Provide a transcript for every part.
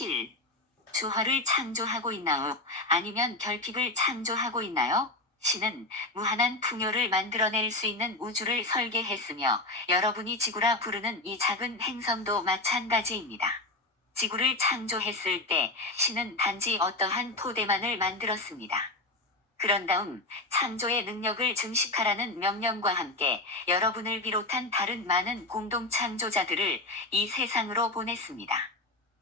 7. 조화를 창조하고 있나요? 아니면 결핍을 창조하고 있나요? 신은 무한한 풍요를 만들어낼 수 있는 우주를 설계했으며 여러분이 지구라 부르는 이 작은 행성도 마찬가지입니다. 지구를 창조했을 때 신은 단지 어떠한 토대만을 만들었습니다. 그런 다음 창조의 능력을 증식하라는 명령과 함께 여러분을 비롯한 다른 많은 공동 창조자들을 이 세상으로 보냈습니다.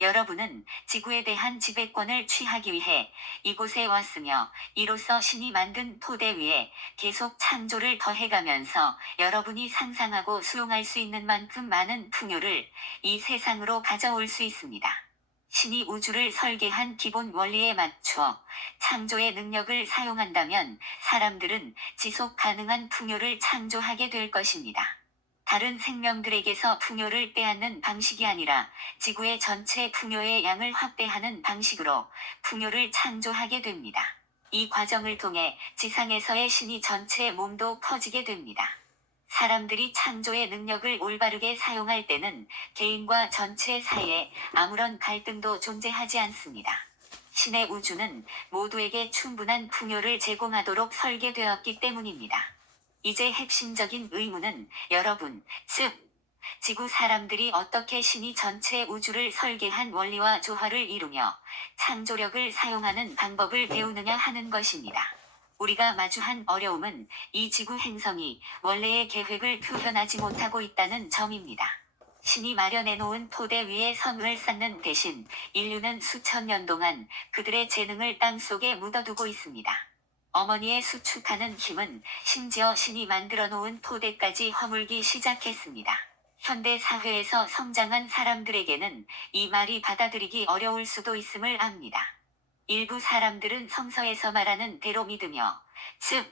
여러분은 지구에 대한 지배권을 취하기 위해 이곳에 왔으며 이로써 신이 만든 토대 위에 계속 창조를 더해가면서 여러분이 상상하고 수용할 수 있는 만큼 많은 풍요를 이 세상으로 가져올 수 있습니다. 신이 우주를 설계한 기본 원리에 맞춰 창조의 능력을 사용한다면 사람들은 지속 가능한 풍요를 창조하게 될 것입니다. 다른 생명들에게서 풍요를 빼앗는 방식이 아니라 지구의 전체 풍요의 양을 확대하는 방식으로 풍요를 창조하게 됩니다. 이 과정을 통해 지상에서의 신이 전체 몸도 퍼지게 됩니다. 사람들이 창조의 능력을 올바르게 사용할 때는 개인과 전체 사이에 아무런 갈등도 존재하지 않습니다. 신의 우주는 모두에게 충분한 풍요를 제공하도록 설계되었기 때문입니다. 이제 핵심적인 의문은 여러분, 즉, 지구 사람들이 어떻게 신이 전체 우주를 설계한 원리와 조화를 이루며 창조력을 사용하는 방법을 배우느냐 하는 것입니다. 우리가 마주한 어려움은 이 지구 행성이 원래의 계획을 표현하지 못하고 있다는 점입니다. 신이 마련해 놓은 토대 위에 성을 쌓는 대신 인류는 수천 년 동안 그들의 재능을 땅 속에 묻어두고 있습니다. 어머니의 수축하는 힘은 심지어 신이 만들어 놓은 토대까지 허물기 시작했습니다. 현대 사회에서 성장한 사람들에게는 이 말이 받아들이기 어려울 수도 있음을 압니다. 일부 사람들은 성서에서 말하는 대로 믿으며, 즉,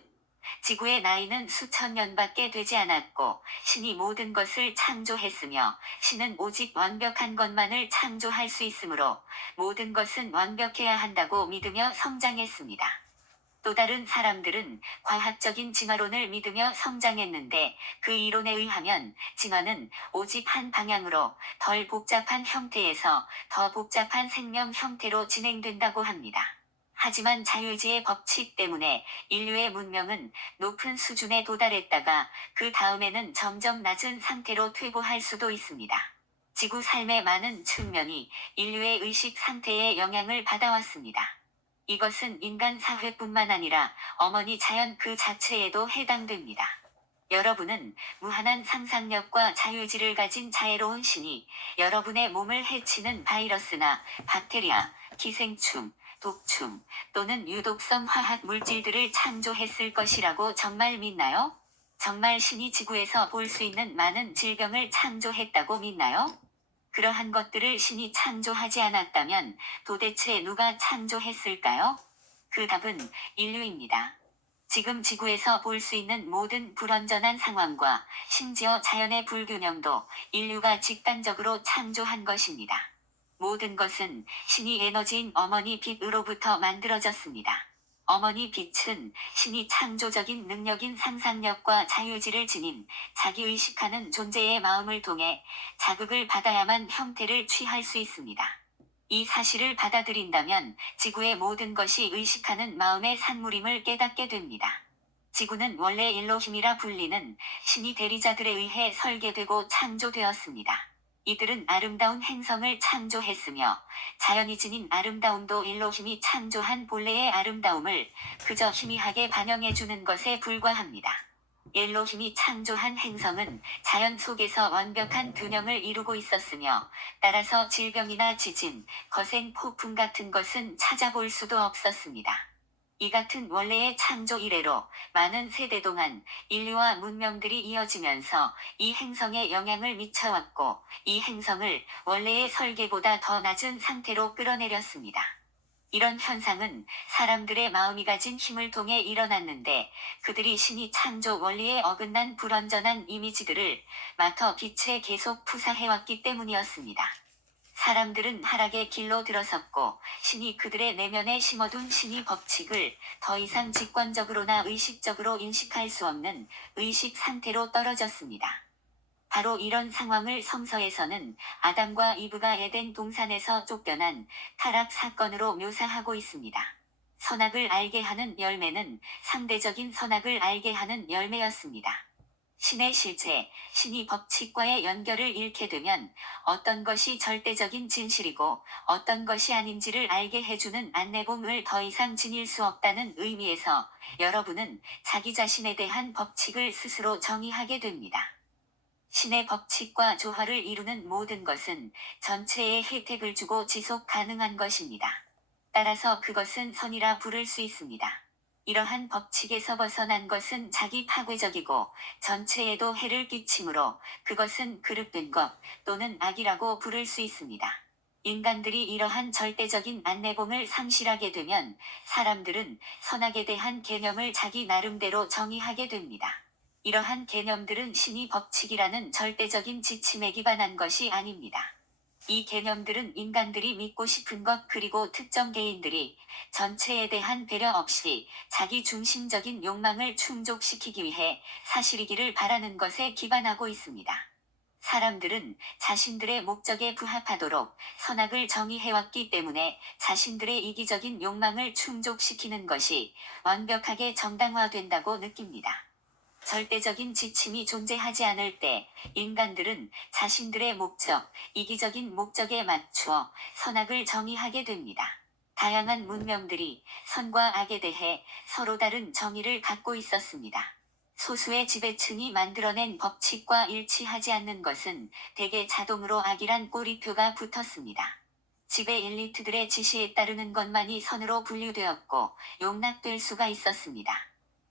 지구의 나이는 수천 년밖에 되지 않았고 신이 모든 것을 창조했으며 신은 오직 완벽한 것만을 창조할 수 있으므로 모든 것은 완벽해야 한다고 믿으며 성장했습니다. 또 다른 사람들은 과학적인 진화론을 믿으며 성장했는데 그 이론에 의하면 진화는 오직 한 방향으로 덜 복잡한 형태에서 더 복잡한 생명 형태로 진행된다고 합니다. 하지만 자유의지의 법칙 때문에 인류의 문명은 높은 수준에 도달했다가 그 다음에는 점점 낮은 상태로 퇴보할 수도 있습니다. 지구 삶의 많은 측면이 인류의 의식 상태에 영향을 받아왔습니다. 이것은 인간 사회뿐만 아니라 어머니 자연 그 자체에도 해당됩니다. 여러분은 무한한 상상력과 자유의지를 가진 자애로운 신이 여러분의 몸을 해치는 바이러스나 박테리아, 기생충, 독충 또는 유독성 화학 물질들을 창조했을 것이라고 정말 믿나요? 정말 신이 지구에서 볼 수 있는 많은 질병을 창조했다고 믿나요? 그러한 것들을 신이 창조하지 않았다면 도대체 누가 창조했을까요? 그 답은 인류입니다. 지금 지구에서 볼 수 있는 모든 불완전한 상황과 심지어 자연의 불균형도 인류가 집단적으로 창조한 것입니다. 모든 것은 신이 에너지인 어머니 빛으로부터 만들어졌습니다. 어머니 빛은 신이 창조적인 능력인 상상력과 자유의지를 지닌 자기의식하는 존재의 마음을 통해 자극을 받아야만 형태를 취할 수 있습니다. 이 사실을 받아들인다면 지구의 모든 것이 의식하는 마음의 산물임을 깨닫게 됩니다. 지구는 원래 엘로힘이라 불리는 신이 대리자들에 의해 설계되고 창조되었습니다. 이들은 아름다운 행성을 창조했으며 자연이 지닌 아름다움도 엘로힘이 창조한 본래의 아름다움을 그저 희미하게 반영해주는 것에 불과합니다. 엘로힘이 창조한 행성은 자연 속에서 완벽한 균형을 이루고 있었으며 따라서 질병이나 지진, 거센 폭풍 같은 것은 찾아볼 수도 없었습니다. 이 같은 원래의 창조 이래로 많은 세대 동안 인류와 문명들이 이어지면서 이 행성에 영향을 미쳐왔고 이 행성을 원래의 설계보다 더 낮은 상태로 끌어내렸습니다. 이런 현상은 사람들의 마음이 가진 힘을 통해 일어났는데 그들이 신이 창조 원리에 어긋난 불완전한 이미지들을 맡아 빛에 계속 투사해왔기 때문이었습니다. 사람들은 하락의 길로 들어섰고 신이 그들의 내면에 심어둔 신의 법칙을 더 이상 직관적으로나 의식적으로 인식할 수 없는 의식 상태로 떨어졌습니다. 바로 이런 상황을 성서에서는 아담과 이브가 에덴 동산에서 쫓겨난 타락 사건으로 묘사하고 있습니다. 선악을 알게 하는 열매는 상대적인 선악을 알게 하는 열매였습니다. 신의 실체, 신이 법칙과의 연결을 잃게 되면 어떤 것이 절대적인 진실이고 어떤 것이 아닌지를 알게 해주는 안내봉을 더 이상 지닐 수 없다는 의미에서 여러분은 자기 자신에 대한 법칙을 스스로 정의하게 됩니다. 신의 법칙과 조화를 이루는 모든 것은 전체에 혜택을 주고 지속 가능한 것입니다. 따라서 그것은 선이라 부를 수 있습니다. 이러한 법칙에서 벗어난 것은 자기 파괴적이고 전체에도 해를 끼치므로 그것은 그릇된 것 또는 악이라고 부를 수 있습니다. 인간들이 이러한 절대적인 안내봉을 상실하게 되면 사람들은 선악에 대한 개념을 자기 나름대로 정의하게 됩니다. 이러한 개념들은 신이 법칙이라는 절대적인 지침에 기반한 것이 아닙니다. 이 개념들은 인간들이 믿고 싶은 것 그리고 특정 개인들이 전체에 대한 배려 없이 자기 중심적인 욕망을 충족시키기 위해 사실이기를 바라는 것에 기반하고 있습니다. 사람들은 자신들의 목적에 부합하도록 선악을 정의해왔기 때문에 자신들의 이기적인 욕망을 충족시키는 것이 완벽하게 정당화된다고 느낍니다. 절대적인 지침이 존재하지 않을 때 인간들은 자신들의 목적, 이기적인 목적에 맞추어 선악을 정의하게 됩니다. 다양한 문명들이 선과 악에 대해 서로 다른 정의를 갖고 있었습니다. 소수의 지배층이 만들어낸 법칙과 일치하지 않는 것은 대개 자동으로 악이란 꼬리표가 붙었습니다. 지배 엘리트들의 지시에 따르는 것만이 선으로 분류되었고 용납될 수가 있었습니다.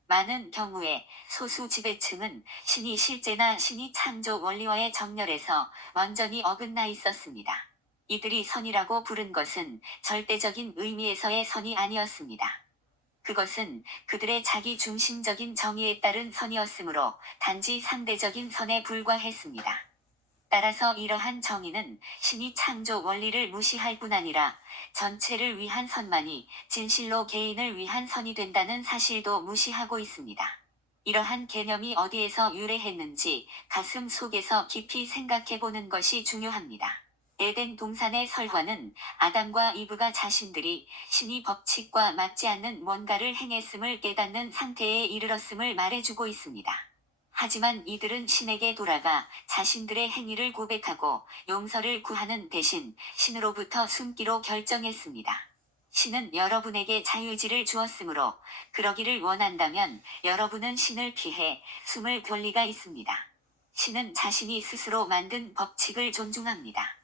많은 경우에 소수 지배층은 신이 실제나 신이 창조 원리와의 정렬에서 완전히 어긋나 있었습니다. 이들이 선이라고 부른 것은 절대적인 의미에서의 선이 아니었습니다. 그것은 그들의 자기 중심적인 정의에 따른 선이었으므로 단지 상대적인 선에 불과했습니다. 따라서 이러한 정의는 신이 창조 원리를 무시할 뿐 아니라 전체를 위한 선만이 진실로 개인을 위한 선이 된다는 사실도 무시하고 있습니다. 이러한 개념이 어디에서 유래했는지 가슴 속에서 깊이 생각해보는 것이 중요합니다. 에덴 동산의 설화는 아담과 이브가 자신들이 신이 법칙과 맞지 않는 뭔가를 행했음을 깨닫는 상태에 이르렀음을 말해주고 있습니다. 하지만 이들은 신에게 돌아가 자신들의 행위를 고백하고 용서를 구하는 대신 신으로부터 숨기로 결정했습니다. 신은 여러분에게 자유의지를 주었으므로 그러기를 원한다면 여러분은 신을 피해 숨을 권리가 있습니다. 신은 자신이 스스로 만든 법칙을 존중합니다.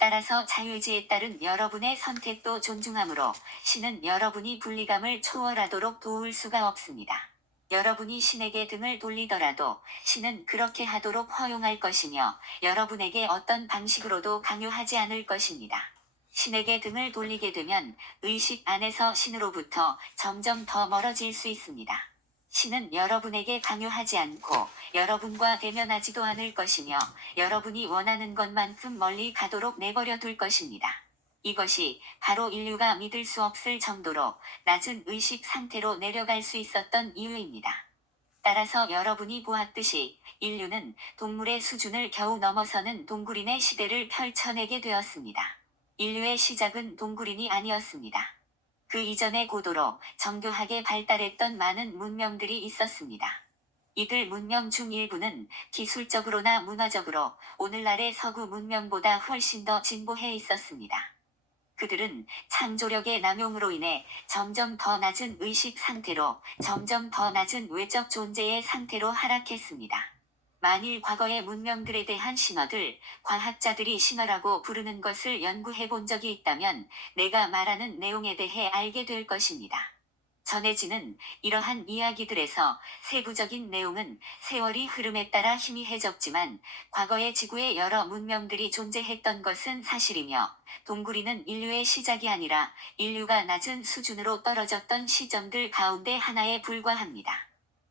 따라서 자유의지에 따른 여러분의 선택도 존중하므로 신은 여러분이 분리감을 초월하도록 도울 수가 없습니다. 여러분이 신에게 등을 돌리더라도 신은 그렇게 하도록 허용할 것이며 여러분에게 어떤 방식으로도 강요하지 않을 것입니다. 신에게 등을 돌리게 되면 의식 안에서 신으로부터 점점 더 멀어질 수 있습니다. 신은 여러분에게 강요하지 않고 여러분과 대면하지도 않을 것이며 여러분이 원하는 것만큼 멀리 가도록 내버려 둘 것입니다. 이것이 바로 인류가 믿을 수 없을 정도로 낮은 의식 상태로 내려갈 수 있었던 이유입니다. 따라서 여러분이 보았듯이 인류는 동물의 수준을 겨우 넘어서는 동굴인의 시대를 펼쳐내게 되었습니다. 인류의 시작은 동굴인이 아니었습니다. 그 이전의 고도로 정교하게 발달했던 많은 문명들이 있었습니다. 이들 문명 중 일부는 기술적으로나 문화적으로 오늘날의 서구 문명보다 훨씬 더 진보해 있었습니다. 그들은 창조력의 남용으로 인해 점점 더 낮은 의식 상태로 점점 더 낮은 외적 존재의 상태로 하락했습니다. 만일 과거의 문명들에 대한 신화들, 과학자들이 신화라고 부르는 것을 연구해 본 적이 있다면 내가 말하는 내용에 대해 알게 될 것입니다. 전해지는 이러한 이야기들에서 세부적인 내용은 세월이 흐름에 따라 희미해졌지만 과거의 지구에 여러 문명들이 존재했던 것은 사실이며 동굴이는 인류의 시작이 아니라 인류가 낮은 수준으로 떨어졌던 시점들 가운데 하나에 불과합니다.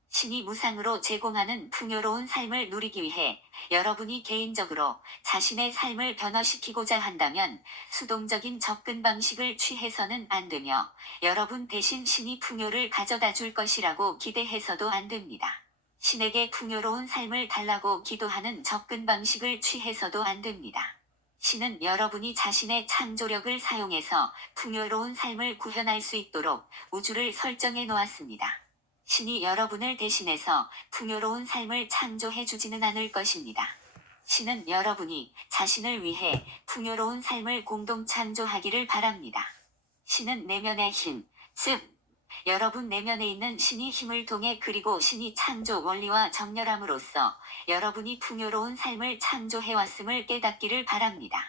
신이 무상으로 제공하는 풍요로운 삶을 누리기 위해 여러분이 개인적으로 자신의 삶을 변화시키고자 한다면 수동적인 접근 방식을 취해서는 안 되며 여러분 대신 신이 풍요를 가져다 줄 것이라고 기대해서도 안 됩니다. 신에게 풍요로운 삶을 달라고 기도하는 접근 방식을 취해서도 안 됩니다. 신은 여러분이 자신의 창조력을 사용해서 풍요로운 삶을 구현할 수 있도록 우주를 설정해 놓았습니다. 신이 여러분을 대신해서 풍요로운 삶을 창조해 주지는 않을 것입니다. 신은 여러분이 자신을 위해 풍요로운 삶을 공동 창조하기를 바랍니다. 신은 내면의 힘, 즉 여러분 내면에 있는 신이 힘을 통해 그리고 신이 창조 원리와 정렬함으로써 여러분이 풍요로운 삶을 창조해왔음을 깨닫기를 바랍니다.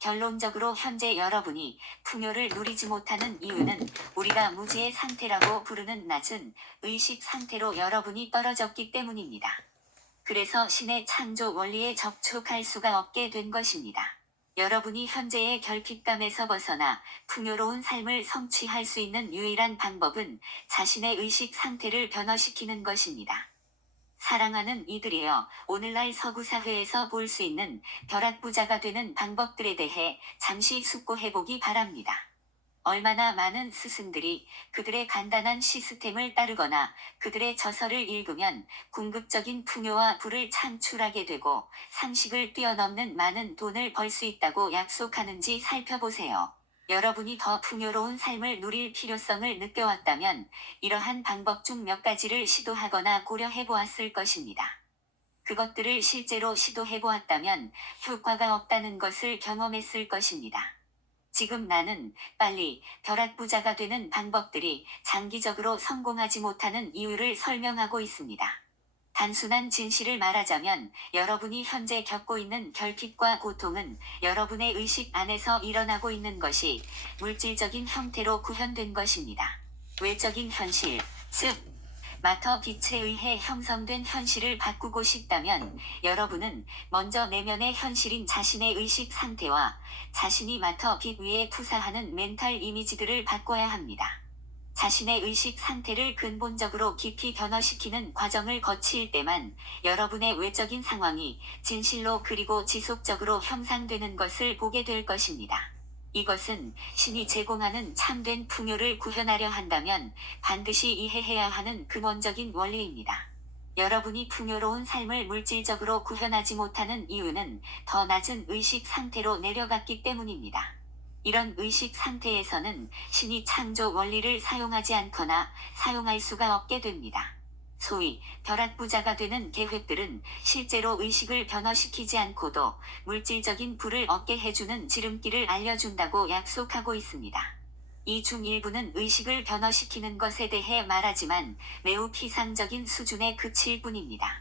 결론적으로 현재 여러분이 풍요를 누리지 못하는 이유는 우리가 무지의 상태라고 부르는 낮은 의식 상태로 여러분이 떨어졌기 때문입니다. 그래서 신의 창조 원리에 접촉할 수가 없게 된 것입니다. 여러분이 현재의 결핍감에서 벗어나 풍요로운 삶을 성취할 수 있는 유일한 방법은 자신의 의식 상태를 변화시키는 것입니다. 사랑하는 이들이여, 오늘날 서구 사회에서 볼 수 있는 벼락부자가 되는 방법들에 대해 잠시 숙고해보기 바랍니다. 얼마나 많은 스승들이 그들의 간단한 시스템을 따르거나 그들의 저서를 읽으면 궁극적인 풍요와 부를 창출하게 되고 상식을 뛰어넘는 많은 돈을 벌 수 있다고 약속하는지 살펴보세요. 여러분이 더 풍요로운 삶을 누릴 필요성을 느껴왔다면 이러한 방법 중 몇 가지를 시도하거나 고려해보았을 것입니다. 그것들을 실제로 시도해보았다면 효과가 없다는 것을 경험했을 것입니다. 지금 나는 빨리 벼락부자가 되는 방법들이 장기적으로 성공하지 못하는 이유를 설명하고 있습니다. 단순한 진실을 말하자면 여러분이 현재 겪고 있는 결핍과 고통은 여러분의 의식 안에서 일어나고 있는 것이 물질적인 형태로 구현된 것입니다. 외적인 현실, 즉 마터 빛에 의해 형성된 현실을 바꾸고 싶다면 여러분은 먼저 내면의 현실인 자신의 의식 상태와 자신이 마터 빛 위에 투사하는 멘탈 이미지들을 바꿔야 합니다. 자신의 의식 상태를 근본적으로 깊이 변화시키는 과정을 거칠 때만 여러분의 외적인 상황이 진실로 그리고 지속적으로 형상되는 것을 보게 될 것입니다. 이것은 신이 제공하는 참된 풍요를 구현하려 한다면 반드시 이해해야 하는 근원적인 원리입니다. 여러분이 풍요로운 삶을 물질적으로 구현하지 못하는 이유는 더 낮은 의식 상태로 내려갔기 때문입니다. 이런 의식 상태에서는 신이 창조 원리를 사용하지 않거나 사용할 수가 없게 됩니다. 소위 벼락부자가 되는 계획들은 실제로 의식을 변화시키지 않고도 물질적인 부를 얻게 해주는 지름길을 알려준다고 약속하고 있습니다. 이 중 일부는 의식을 변화시키는 것에 대해 말하지만 매우 피상적인 수준에 그칠 뿐입니다.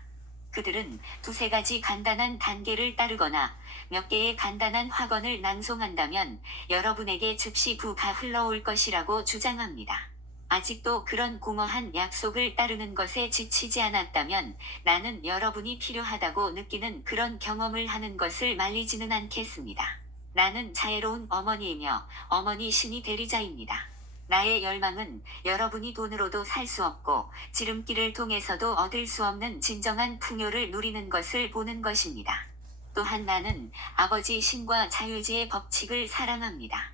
그들은 두세 가지 간단한 단계를 따르거나 몇 개의 간단한 확언을 낭송한다면 여러분에게 즉시 부가 흘러올 것이라고 주장합니다. 아직도 그런 공허한 약속을 따르는 것에 지치지 않았다면 나는 여러분이 필요하다고 느끼는 그런 경험을 하는 것을 말리지는 않겠습니다. 나는 자애로운 어머니이며 어머니 신이 대리자입니다. 나의 열망은 여러분이 돈으로도 살 수 없고 지름길을 통해서도 얻을 수 없는 진정한 풍요를 누리는 것을 보는 것입니다. 또한 나는 아버지 신과 자유지의 법칙을 사랑합니다.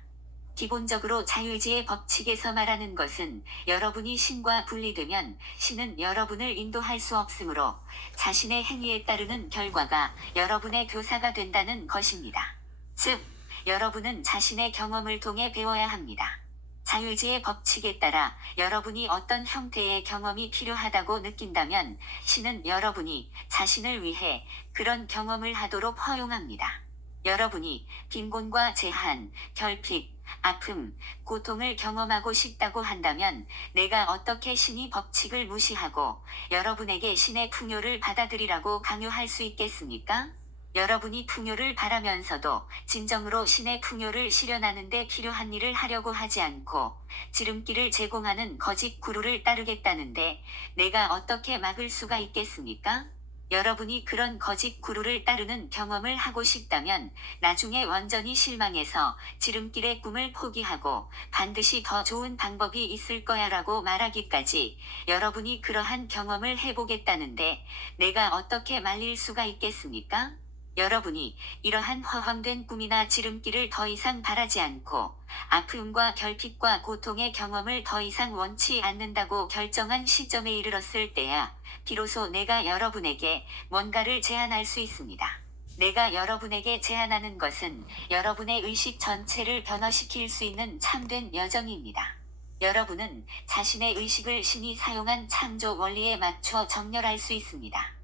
기본적으로 자유지의 법칙에서 말하는 것은 여러분이 신과 분리되면 신은 여러분을 인도할 수 없으므로 자신의 행위에 따르는 결과가 여러분의 교사가 된다는 것입니다. 즉, 여러분은 자신의 경험을 통해 배워야 합니다. 자유지의 법칙에 따라 여러분이 어떤 형태의 경험이 필요하다고 느낀다면 신은 여러분이 자신을 위해 그런 경험을 하도록 허용합니다. 여러분이 빈곤과 제한, 결핍, 아픔, 고통을 경험하고 싶다고 한다면 내가 어떻게 신이 법칙을 무시하고 여러분에게 신의 풍요를 받아들이라고 강요할 수 있겠습니까? 여러분이 풍요를 바라면서도 진정으로 신의 풍요를 실현하는 데 필요한 일을 하려고 하지 않고 지름길을 제공하는 거짓 구루를 따르겠다는데 내가 어떻게 막을 수가 있겠습니까? 여러분이 그런 거짓 구루를 따르는 경험을 하고 싶다면 나중에 완전히 실망해서 지름길의 꿈을 포기하고 반드시 더 좋은 방법이 있을 거야라고 말하기까지 여러분이 그러한 경험을 해보겠다는데 내가 어떻게 말릴 수가 있겠습니까? 여러분이 이러한 허황된 꿈이나 지름길을 더 이상 바라지 않고 아픔과 결핍과 고통의 경험을 더 이상 원치 않는다고 결정한 시점에 이르렀을 때야 비로소 내가 여러분에게 뭔가를 제안할 수 있습니다. 내가 여러분에게 제안하는 것은 여러분의 의식 전체를 변화시킬 수 있는 참된 여정입니다. 여러분은 자신의 의식을 신이 사용한 창조 원리에 맞춰 정렬할 수 있습니다.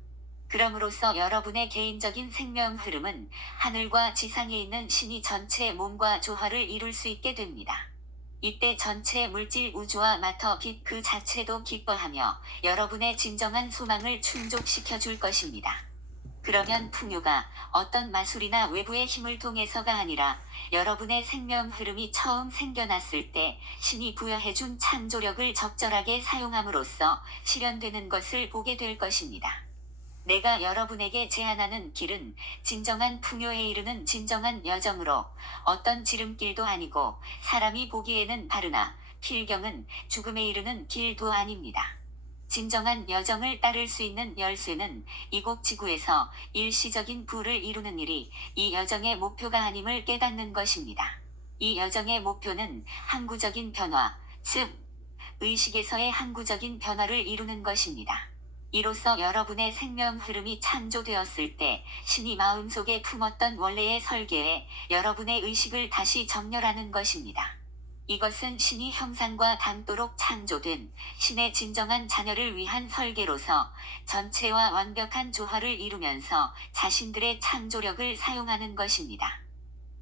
그럼으로써 여러분의 개인적인 생명 흐름은 하늘과 지상에 있는 신이 전체 몸과 조화를 이룰 수 있게 됩니다. 이때 전체 물질 우주와 마터 빛 그 자체도 기뻐하며 여러분의 진정한 소망을 충족시켜 줄 것입니다. 그러면 풍요가 어떤 마술이나 외부의 힘을 통해서가 아니라 여러분의 생명 흐름이 처음 생겨났을 때 신이 부여해준 창조력을 적절하게 사용함으로써 실현되는 것을 보게 될 것입니다. 내가 여러분에게 제안하는 길은 진정한 풍요에 이르는 진정한 여정으로 어떤 지름길도 아니고 사람이 보기에는 바르나 필경은 죽음에 이르는 길도 아닙니다. 진정한 여정을 따를 수 있는 열쇠는 이곳 지구에서 일시적인 부를 이루는 일이 이 여정의 목표가 아님을 깨닫는 것입니다. 이 여정의 목표는 항구적인 변화, 즉 의식에서의 항구적인 변화를 이루는 것입니다. 이로써 여러분의 생명 흐름이 창조되었을 때 신이 마음속에 품었던 원래의 설계에 여러분의 의식을 다시 정렬하는 것입니다. 이것은 신이 형상과 닮도록 창조된 신의 진정한 자녀를 위한 설계로서 전체와 완벽한 조화를 이루면서 자신들의 창조력을 사용하는 것입니다.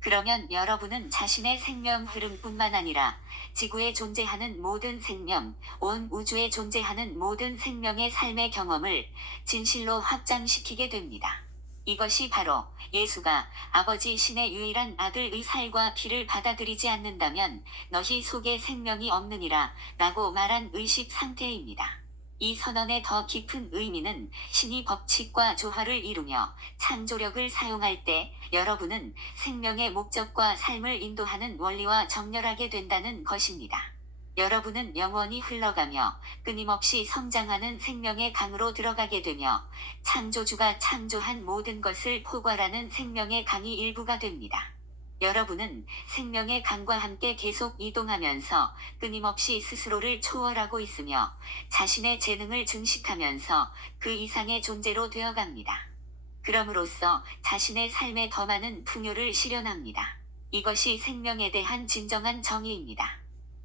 그러면 여러분은 자신의 생명 흐름뿐만 아니라 지구에 존재하는 모든 생명, 온 우주에 존재하는 모든 생명의 삶의 경험을 진실로 확장시키게 됩니다. 이것이 바로 예수가 아버지 신의 유일한 아들의 살과 피를 받아들이지 않는다면 너희 속에 생명이 없느니라 라고 말한 의식 상태입니다. 이 선언의 더 깊은 의미는 신이 법칙과 조화를 이루며 창조력을 사용할 때 여러분은 생명의 목적과 삶을 인도하는 원리와 정렬하게 된다는 것입니다. 여러분은 영원히 흘러가며 끊임없이 성장하는 생명의 강으로 들어가게 되며 창조주가 창조한 모든 것을 포괄하는 생명의 강이 일부가 됩니다. 여러분은 생명의 강과 함께 계속 이동하면서 끊임없이 스스로를 초월하고 있으며 자신의 재능을 증식하면서 그 이상의 존재로 되어갑니다. 그럼으로써 자신의 삶에 더 많은 풍요를 실현합니다. 이것이 생명에 대한 진정한 정의입니다.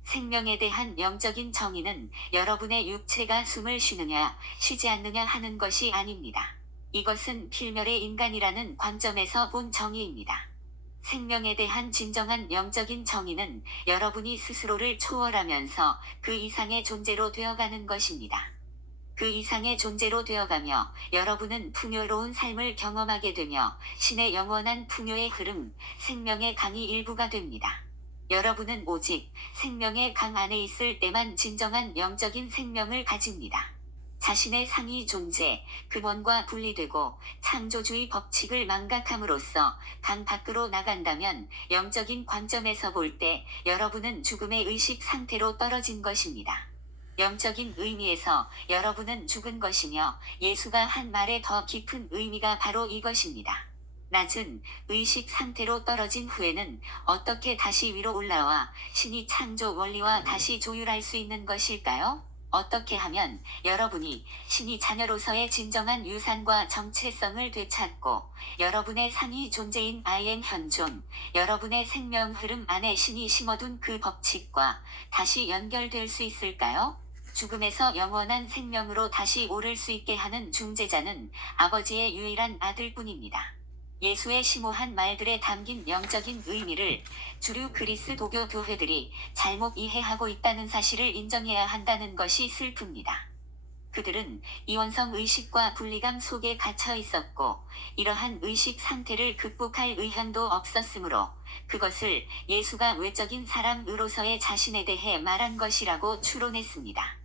생명에 대한 영적인 정의는 여러분의 육체가 숨을 쉬느냐, 쉬지 않느냐 하는 것이 아닙니다. 이것은 필멸의 인간이라는 관점에서 본 정의입니다. 생명에 대한 진정한 영적인 정의는 여러분이 스스로를 초월하면서 그 이상의 존재로 되어가는 것입니다. 그 이상의 존재로 되어가며 여러분은 풍요로운 삶을 경험하게 되며 신의 영원한 풍요의 흐름, 생명의 강이 일부가 됩니다. 여러분은 오직 생명의 강 안에 있을 때만 진정한 영적인 생명을 가집니다. 자신의 상위 존재, 근원과 분리되고 창조주의 법칙을 망각함으로써 강 밖으로 나간다면 영적인 관점에서 볼 때 여러분은 죽음의 의식 상태로 떨어진 것입니다. 영적인 의미에서 여러분은 죽은 것이며 예수가 한 말의 더 깊은 의미가 바로 이것입니다. 낮은 의식 상태로 떨어진 후에는 어떻게 다시 위로 올라와 신이 창조 원리와 다시 조율할 수 있는 것일까요? 어떻게 하면 여러분이 신이 자녀로서의 진정한 유산과 정체성을 되찾고 여러분의 상위 존재인 I am 현존, 여러분의 생명 흐름 안에 신이 심어둔 그 법칙과 다시 연결될 수 있을까요? 죽음에서 영원한 생명으로 다시 오를 수 있게 하는 중재자는 아버지의 유일한 아들뿐입니다. 예수의 심오한 말들에 담긴 영적인 의미를 주류 그리스도교 교회들이 잘못 이해하고 있다는 사실을 인정해야 한다는 것이 슬픕니다. 그들은 이원성 의식과 분리감 속에 갇혀 있었고 이러한 의식 상태를 극복할 의향도 없었으므로 그것을 예수가 외적인 사람으로서의 자신에 대해 말한 것이라고 추론했습니다.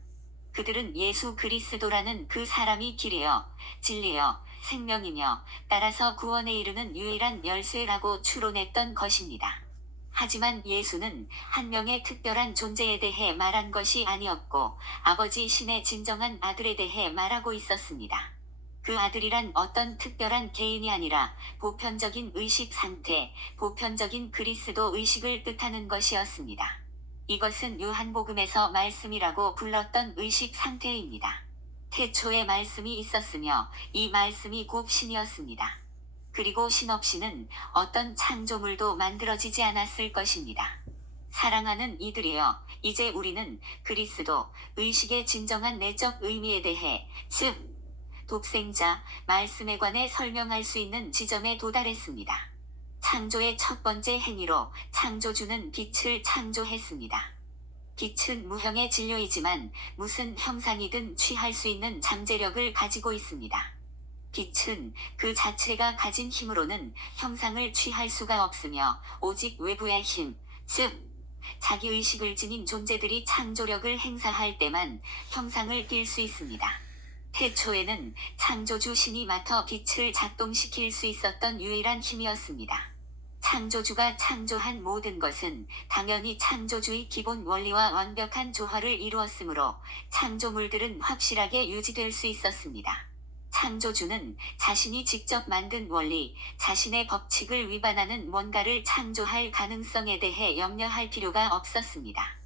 그들은 예수 그리스도라는 그 사람이 길이요, 진리요, 생명이며 따라서 구원에 이르는 유일한 열쇠라고 추론했던 것입니다. 하지만 예수는 한 명의 특별한 존재에 대해 말한 것이 아니었고 아버지 신의 진정한 아들에 대해 말하고 있었습니다. 그 아들이란 어떤 특별한 개인이 아니라 보편적인 의식 상태, 보편적인 그리스도 의식을 뜻하는 것이었습니다. 이것은 요한복음에서 말씀이라고 불렀던 의식 상태입니다. 태초에 말씀이 있었으며 이 말씀이 곧 신이었습니다. 그리고 신 없이는 어떤 창조물도 만들어지지 않았을 것입니다. 사랑하는 이들이여, 이제 우리는 그리스도 의식의 진정한 내적 의미에 대해, 즉 독생자 말씀에 관해 설명할 수 있는 지점에 도달했습니다. 창조의 첫 번째 행위로 창조주는 빛을 창조했습니다. 빛은 무형의 진료이지만 무슨 형상이든 취할 수 있는 잠재력을 가지고 있습니다. 빛은 그 자체가 가진 힘으로는 형상을 취할 수가 없으며 오직 외부의 힘, 즉 자기의식을 지닌 존재들이 창조력을 행사할 때만 형상을 띌 수 있습니다. 태초에는 창조주 신이 맡아 빛을 작동시킬 수 있었던 유일한 힘이었습니다. 창조주가 창조한 모든 것은 당연히 창조주의 기본 원리와 완벽한 조화를 이루었으므로 창조물들은 확실하게 유지될 수 있었습니다. 창조주는 자신이 직접 만든 원리, 자신의 법칙을 위반하는 뭔가를 창조할 가능성에 대해 염려할 필요가 없었습니다.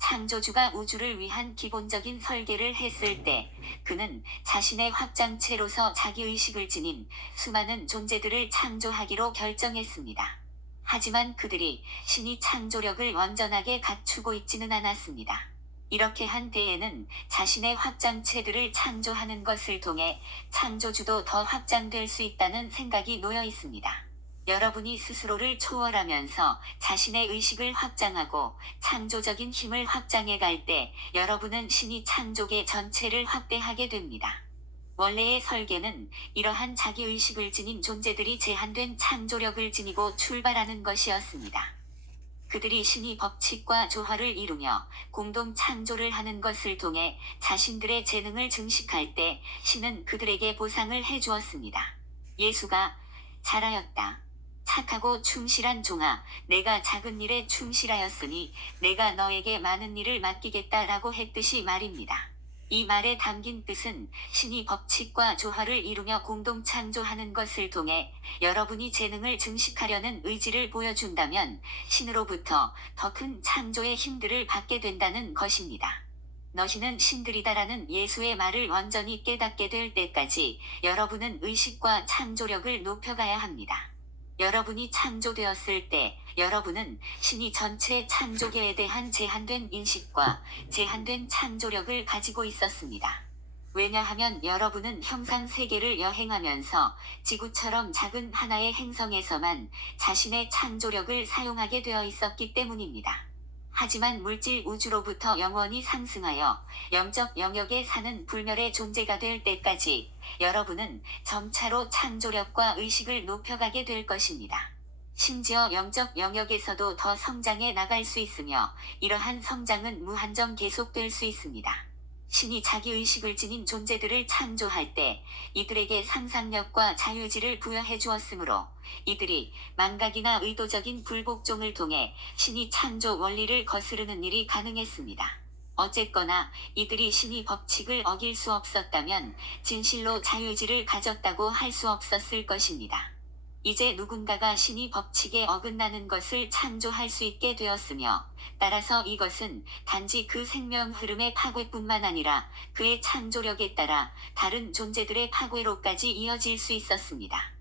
창조주가 우주를 위한 기본적인 설계를 했을 때 그는 자신의 확장체로서 자기의식을 지닌 수많은 존재들을 창조하기로 결정했습니다. 하지만 그들이 신이 창조력을 완전하게 갖추고 있지는 않았습니다. 이렇게 한 때에는 자신의 확장체들을 창조하는 것을 통해 창조주도 더 확장될 수 있다는 생각이 놓여 있습니다. 여러분이 스스로를 초월하면서 자신의 의식을 확장하고 창조적인 힘을 확장해 갈 때 여러분은 신이 창조계 전체를 확대하게 됩니다. 원래의 설계는 이러한 자기의식을 지닌 존재들이 제한된 창조력을 지니고 출발하는 것이었습니다. 그들이 신이 법칙과 조화를 이루며 공동 창조를 하는 것을 통해 자신들의 재능을 증식할 때 신은 그들에게 보상을 해주었습니다. 예수가 잘하였다. 착하고 충실한 종아, 내가 작은 일에 충실하였으니 내가 너에게 많은 일을 맡기겠다라고 했듯이 말입니다. 이 말에 담긴 뜻은 신이 법칙과 조화를 이루며 공동 창조하는 것을 통해 여러분이 재능을 증식하려는 의지를 보여준다면 신으로부터 더 큰 창조의 힘들을 받게 된다는 것입니다. 너희는 신들이다라는 예수의 말을 완전히 깨닫게 될 때까지 여러분은 의식과 창조력을 높여가야 합니다. 여러분이 창조되었을 때 여러분은 신이 전체 창조계에 대한 제한된 인식과 제한된 창조력을 가지고 있었습니다. 왜냐하면 여러분은 형상 세계를 여행하면서 지구처럼 작은 하나의 행성에서만 자신의 창조력을 사용하게 되어 있었기 때문입니다. 하지만 물질 우주로부터 영원히 상승하여 영적 영역에 사는 불멸의 존재가 될 때까지 여러분은 점차로 창조력과 의식을 높여가게 될 것입니다. 심지어 영적 영역에서도 더 성장해 나갈 수 있으며 이러한 성장은 무한정 계속될 수 있습니다. 신이 자기의식을 지닌 존재들을 창조할 때 이들에게 상상력과 자유지를 부여해 주었으므로 이들이 망각이나 의도적인 불복종을 통해 신이 창조 원리를 거스르는 일이 가능했습니다. 어쨌거나 이들이 신이 법칙을 어길 수 없었다면 진실로 자유지를 가졌다고 할 수 없었을 것입니다. 이제 누군가가 신이 법칙에 어긋나는 것을 창조할 수 있게 되었으며 따라서 이것은 단지 그 생명 흐름의 파괴뿐만 아니라 그의 창조력에 따라 다른 존재들의 파괴로까지 이어질 수 있었습니다.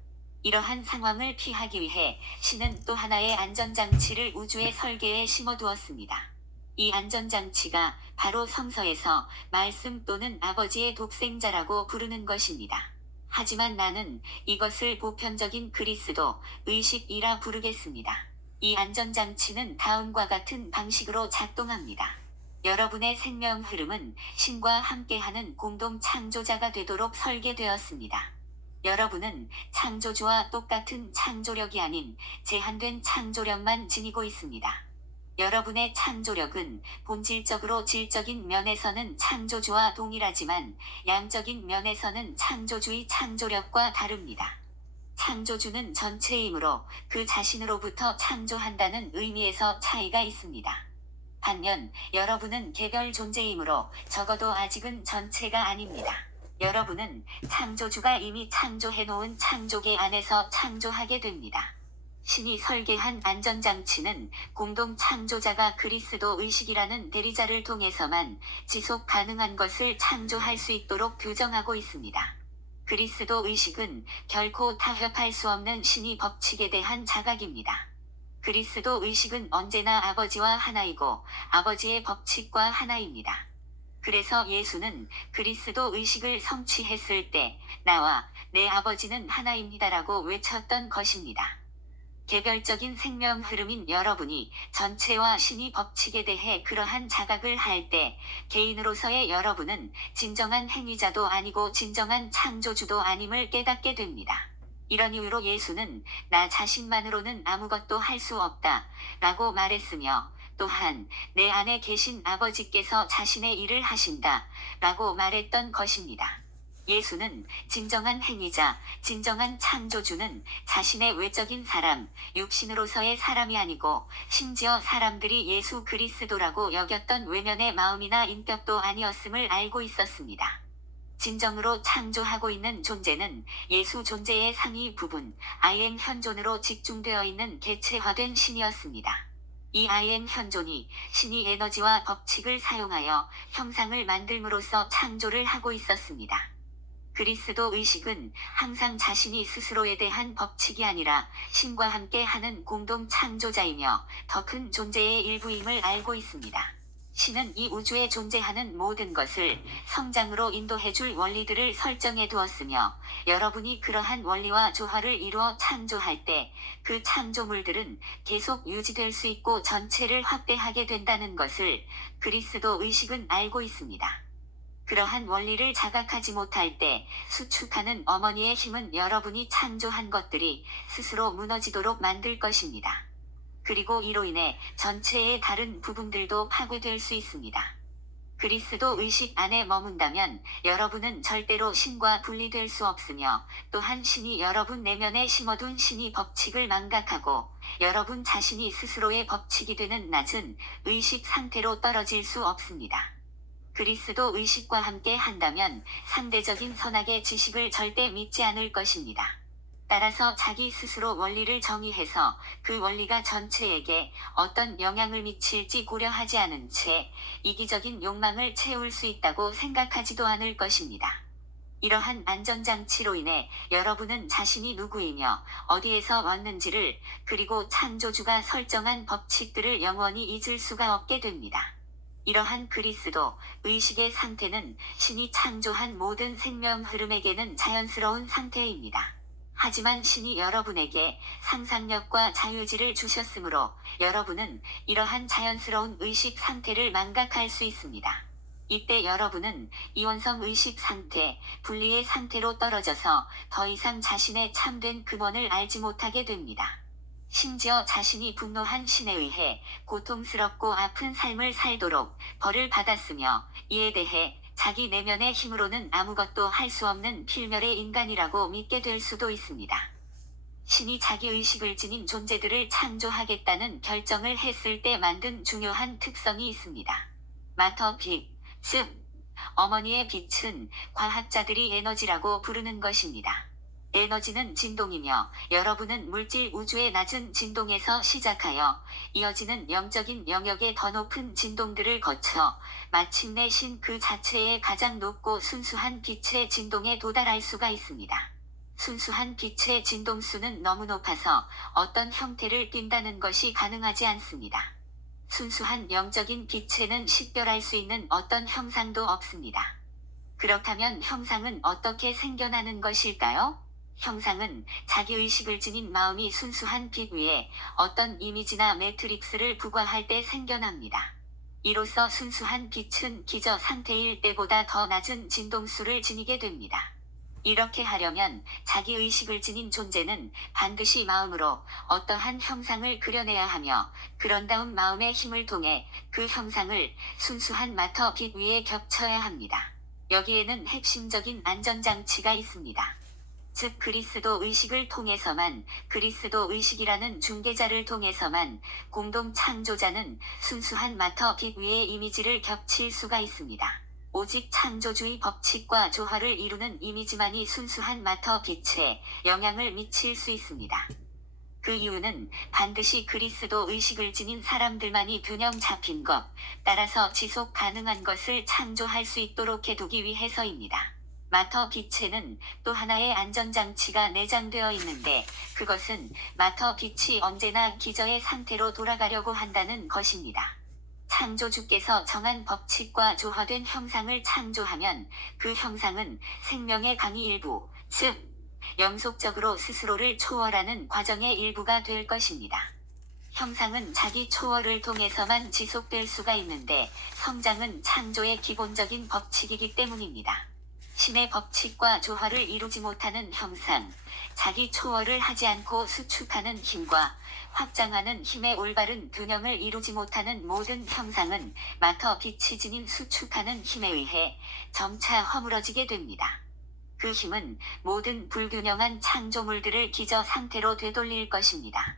이러한 상황을 피하기 위해 신은 또 하나의 안전장치를 우주의 설계에 심어두었습니다. 이 안전장치가 바로 성서에서 말씀 또는 아버지의 독생자라고 부르는 것입니다. 하지만 나는 이것을 보편적인 그리스도 의식이라 부르겠습니다. 이 안전장치는 다음과 같은 방식으로 작동합니다. 여러분의 생명 흐름은 신과 함께하는 공동 창조자가 되도록 설계되었습니다. 여러분은 창조주와 똑같은 창조력이 아닌 제한된 창조력만 지니고 있습니다. 여러분의 창조력은 본질적으로 질적인 면에서는 창조주와 동일하지만 양적인 면에서는 창조주의 창조력과 다릅니다. 창조주는 전체이므로 그 자신으로부터 창조한다는 의미에서 차이가 있습니다. 반면 여러분은 개별 존재이므로 적어도 아직은 전체가 아닙니다. 여러분은 창조주가 이미 창조해놓은 창조계 안에서 창조하게 됩니다. 신이 설계한 안전장치는 공동 창조자가 그리스도 의식이라는 대리자를 통해서만 지속 가능한 것을 창조할 수 있도록 규정하고 있습니다. 그리스도 의식은 결코 타협할 수 없는 신의 법칙에 대한 자각입니다. 그리스도 의식은 언제나 아버지와 하나이고 아버지의 법칙과 하나입니다. 그래서 예수는 그리스도 의식을 성취했을 때 나와 내 아버지는 하나입니다라고 외쳤던 것입니다. 개별적인 생명 흐름인 여러분이 전체와 신의 법칙에 대해 그러한 자각을 할 때 개인으로서의 여러분은 진정한 행위자도 아니고 진정한 창조주도 아님을 깨닫게 됩니다. 이런 이유로 예수는 나 자신만으로는 아무것도 할 수 없다 라고 말했으며 또한 내 안에 계신 아버지께서 자신의 일을 하신다 라고 말했던 것입니다. 예수는 진정한 행위자, 진정한 창조주는 자신의 외적인 사람, 육신으로서의 사람이 아니고 심지어 사람들이 예수 그리스도라고 여겼던 외면의 마음이나 인격도 아니었음을 알고 있었습니다. 진정으로 창조하고 있는 존재는 예수 존재의 상위 부분, 아이엠 현존으로 집중되어 있는 개체화된 신이었습니다. 이 아이엠 현존이 신이 에너지와 법칙을 사용하여 형상을 만들므로써 창조를 하고 있었습니다. 그리스도 의식은 항상 자신이 스스로에 대한 법칙이 아니라 신과 함께 하는 공동 창조자이며 더 큰 존재의 일부임을 알고 있습니다. 신은 이 우주에 존재하는 모든 것을 성장으로 인도해줄 원리들을 설정해 두었으며 여러분이 그러한 원리와 조화를 이루어 창조할 때 그 창조물들은 계속 유지될 수 있고 전체를 확대하게 된다는 것을 그리스도 의식은 알고 있습니다. 그러한 원리를 자각하지 못할 때 수축하는 어머니의 힘은 여러분이 창조한 것들이 스스로 무너지도록 만들 것입니다. 그리고 이로 인해 전체의 다른 부분들도 파괴될 수 있습니다. 그리스도 의식 안에 머문다면 여러분은 절대로 신과 분리될 수 없으며 또한 신이 여러분 내면에 심어둔 신의 법칙을 망각하고 여러분 자신이 스스로의 법칙이 되는 낮은 의식 상태로 떨어질 수 없습니다. 그리스도 의식과 함께 한다면 상대적인 선악의 지식을 절대 믿지 않을 것입니다. 따라서 자기 스스로 원리를 정의해서 그 원리가 전체에게 어떤 영향을 미칠지 고려하지 않은 채 이기적인 욕망을 채울 수 있다고 생각하지도 않을 것입니다. 이러한 안전장치로 인해 여러분은 자신이 누구이며 어디에서 왔는지를 그리고 창조주가 설정한 법칙들을 영원히 잊을 수가 없게 됩니다. 이러한 그리스도 의식의 상태는 신이 창조한 모든 생명 흐름에게는 자연스러운 상태입니다. 하지만 신이 여러분에게 상상력과 자유지를 주셨으므로 여러분은 이러한 자연스러운 의식 상태를 망각할 수 있습니다. 이때 여러분은 이원성 의식 상태, 분리의 상태로 떨어져서 더 이상 자신의 참된 근원을 알지 못하게 됩니다. 심지어 자신이 분노한 신에 의해 고통스럽고 아픈 삶을 살도록 벌을 받았으며 이에 대해 자기 내면의 힘으로는 아무것도 할 수 없는 필멸의 인간이라고 믿게 될 수도 있습니다. 신이 자기 의식을 지닌 존재들을 창조하겠다는 결정을 했을 때 만든 중요한 특성이 있습니다. 마터 빛, 즉 어머니의 빛은 과학자들이 에너지라고 부르는 것입니다. 에너지는 진동이며 여러분은 물질 우주의 낮은 진동에서 시작하여 이어지는 영적인 영역의 더 높은 진동들을 거쳐 마침내 신 그 자체의 가장 높고 순수한 빛의 진동에 도달할 수가 있습니다. 순수한 빛의 진동수는 너무 높아서 어떤 형태를 띈다는 것이 가능하지 않습니다. 순수한 영적인 빛에는 식별할 수 있는 어떤 형상도 없습니다. 그렇다면 형상은 어떻게 생겨나는 것일까요? 형상은 자기 의식을 지닌 마음이 순수한 빛 위에 어떤 이미지나 매트릭스를 부과할 때 생겨납니다. 이로써 순수한 빛은 기저 상태일 때보다 더 낮은 진동수를 지니게 됩니다. 이렇게 하려면 자기 의식을 지닌 존재는 반드시 마음으로 어떠한 형상을 그려내야 하며 그런 다음 마음의 힘을 통해 그 형상을 순수한 마터 빛 위에 겹쳐야 합니다. 여기에는 핵심적인 안전장치가 있습니다. 즉 그리스도 의식을 통해서만 그리스도 의식이라는 중개자를 통해서만 공동 창조자는 순수한 마터 빛 위에 이미지를 겹칠 수가 있습니다. 오직 창조주의 법칙과 조화를 이루는 이미지만이 순수한 마터 빛에 영향을 미칠 수 있습니다. 그 이유는 반드시 그리스도 의식을 지닌 사람들만이 균형 잡힌 것, 따라서 지속 가능한 것을 창조할 수 있도록 해두기 위해서입니다. 마터 빛에는 또 하나의 안전장치가 내장되어 있는데 그것은 마터 빛이 언제나 기저의 상태로 돌아가려고 한다는 것입니다. 창조주께서 정한 법칙과 조화된 형상을 창조하면 그 형상은 생명의 강의 일부, 즉 영속적으로 스스로를 초월하는 과정의 일부가 될 것입니다. 형상은 자기 초월을 통해서만 지속될 수가 있는데 성장은 창조의 기본적인 법칙이기 때문입니다. 신의 법칙과 조화를 이루지 못하는 형상, 자기 초월을 하지 않고 수축하는 힘과 확장하는 힘의 올바른 균형을 이루지 못하는 모든 형상은 마터 빛이 지닌 수축하는 힘에 의해 점차 허물어지게 됩니다. 그 힘은 모든 불균형한 창조물들을 기저 상태로 되돌릴 것입니다.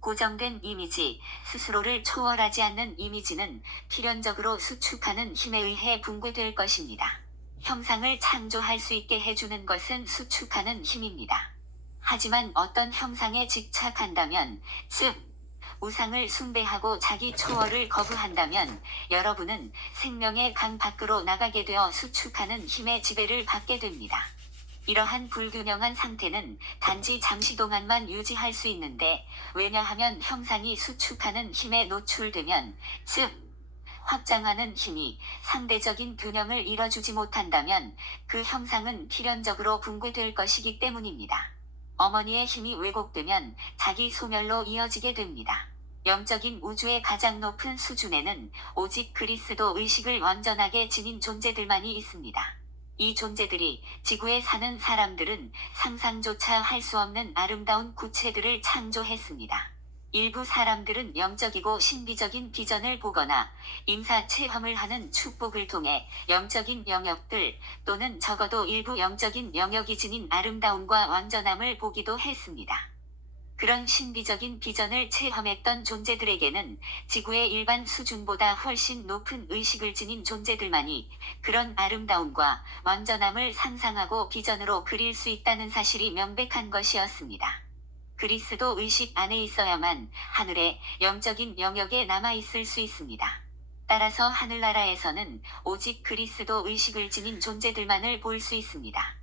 고정된 이미지, 스스로를 초월하지 않는 이미지는 필연적으로 수축하는 힘에 의해 붕괴될 것입니다. 형상을 창조할 수 있게 해주는 것은 수축하는 힘입니다. 하지만 어떤 형상에 집착한다면, 즉, 우상을 숭배하고 자기 초월을 거부한다면 여러분은 생명의 강 밖으로 나가게 되어 수축하는 힘의 지배를 받게 됩니다. 이러한 불균형한 상태는 단지 잠시 동안만 유지할 수 있는데 왜냐하면 형상이 수축하는 힘에 노출되면, 즉 확장하는 힘이 상대적인 균형을 이뤄주지 못한다면 그 형상은 필연적으로 붕괴될 것이기 때문입니다. 어머니의 힘이 왜곡되면 자기 소멸로 이어지게 됩니다. 영적인 우주의 가장 높은 수준에는 오직 그리스도 의식을 완전하게 지닌 존재들만이 있습니다. 이 존재들이 지구에 사는 사람들은 상상조차 할 수 없는 아름다운 구체들을 창조했습니다. 일부 사람들은 영적이고 신비적인 비전을 보거나 임사 체험을 하는 축복을 통해 영적인 영역들 또는 적어도 일부 영적인 영역이 지닌 아름다움과 완전함을 보기도 했습니다. 그런 신비적인 비전을 체험했던 존재들에게는 지구의 일반 수준보다 훨씬 높은 의식을 지닌 존재들만이 그런 아름다움과 완전함을 상상하고 비전으로 그릴 수 있다는 사실이 명백한 것이었습니다. 그리스도 의식 안에 있어야만 하늘의 영적인 영역에 남아있을 수 있습니다. 따라서 하늘나라에서는 오직 그리스도 의식을 지닌 존재들만을 볼 수 있습니다.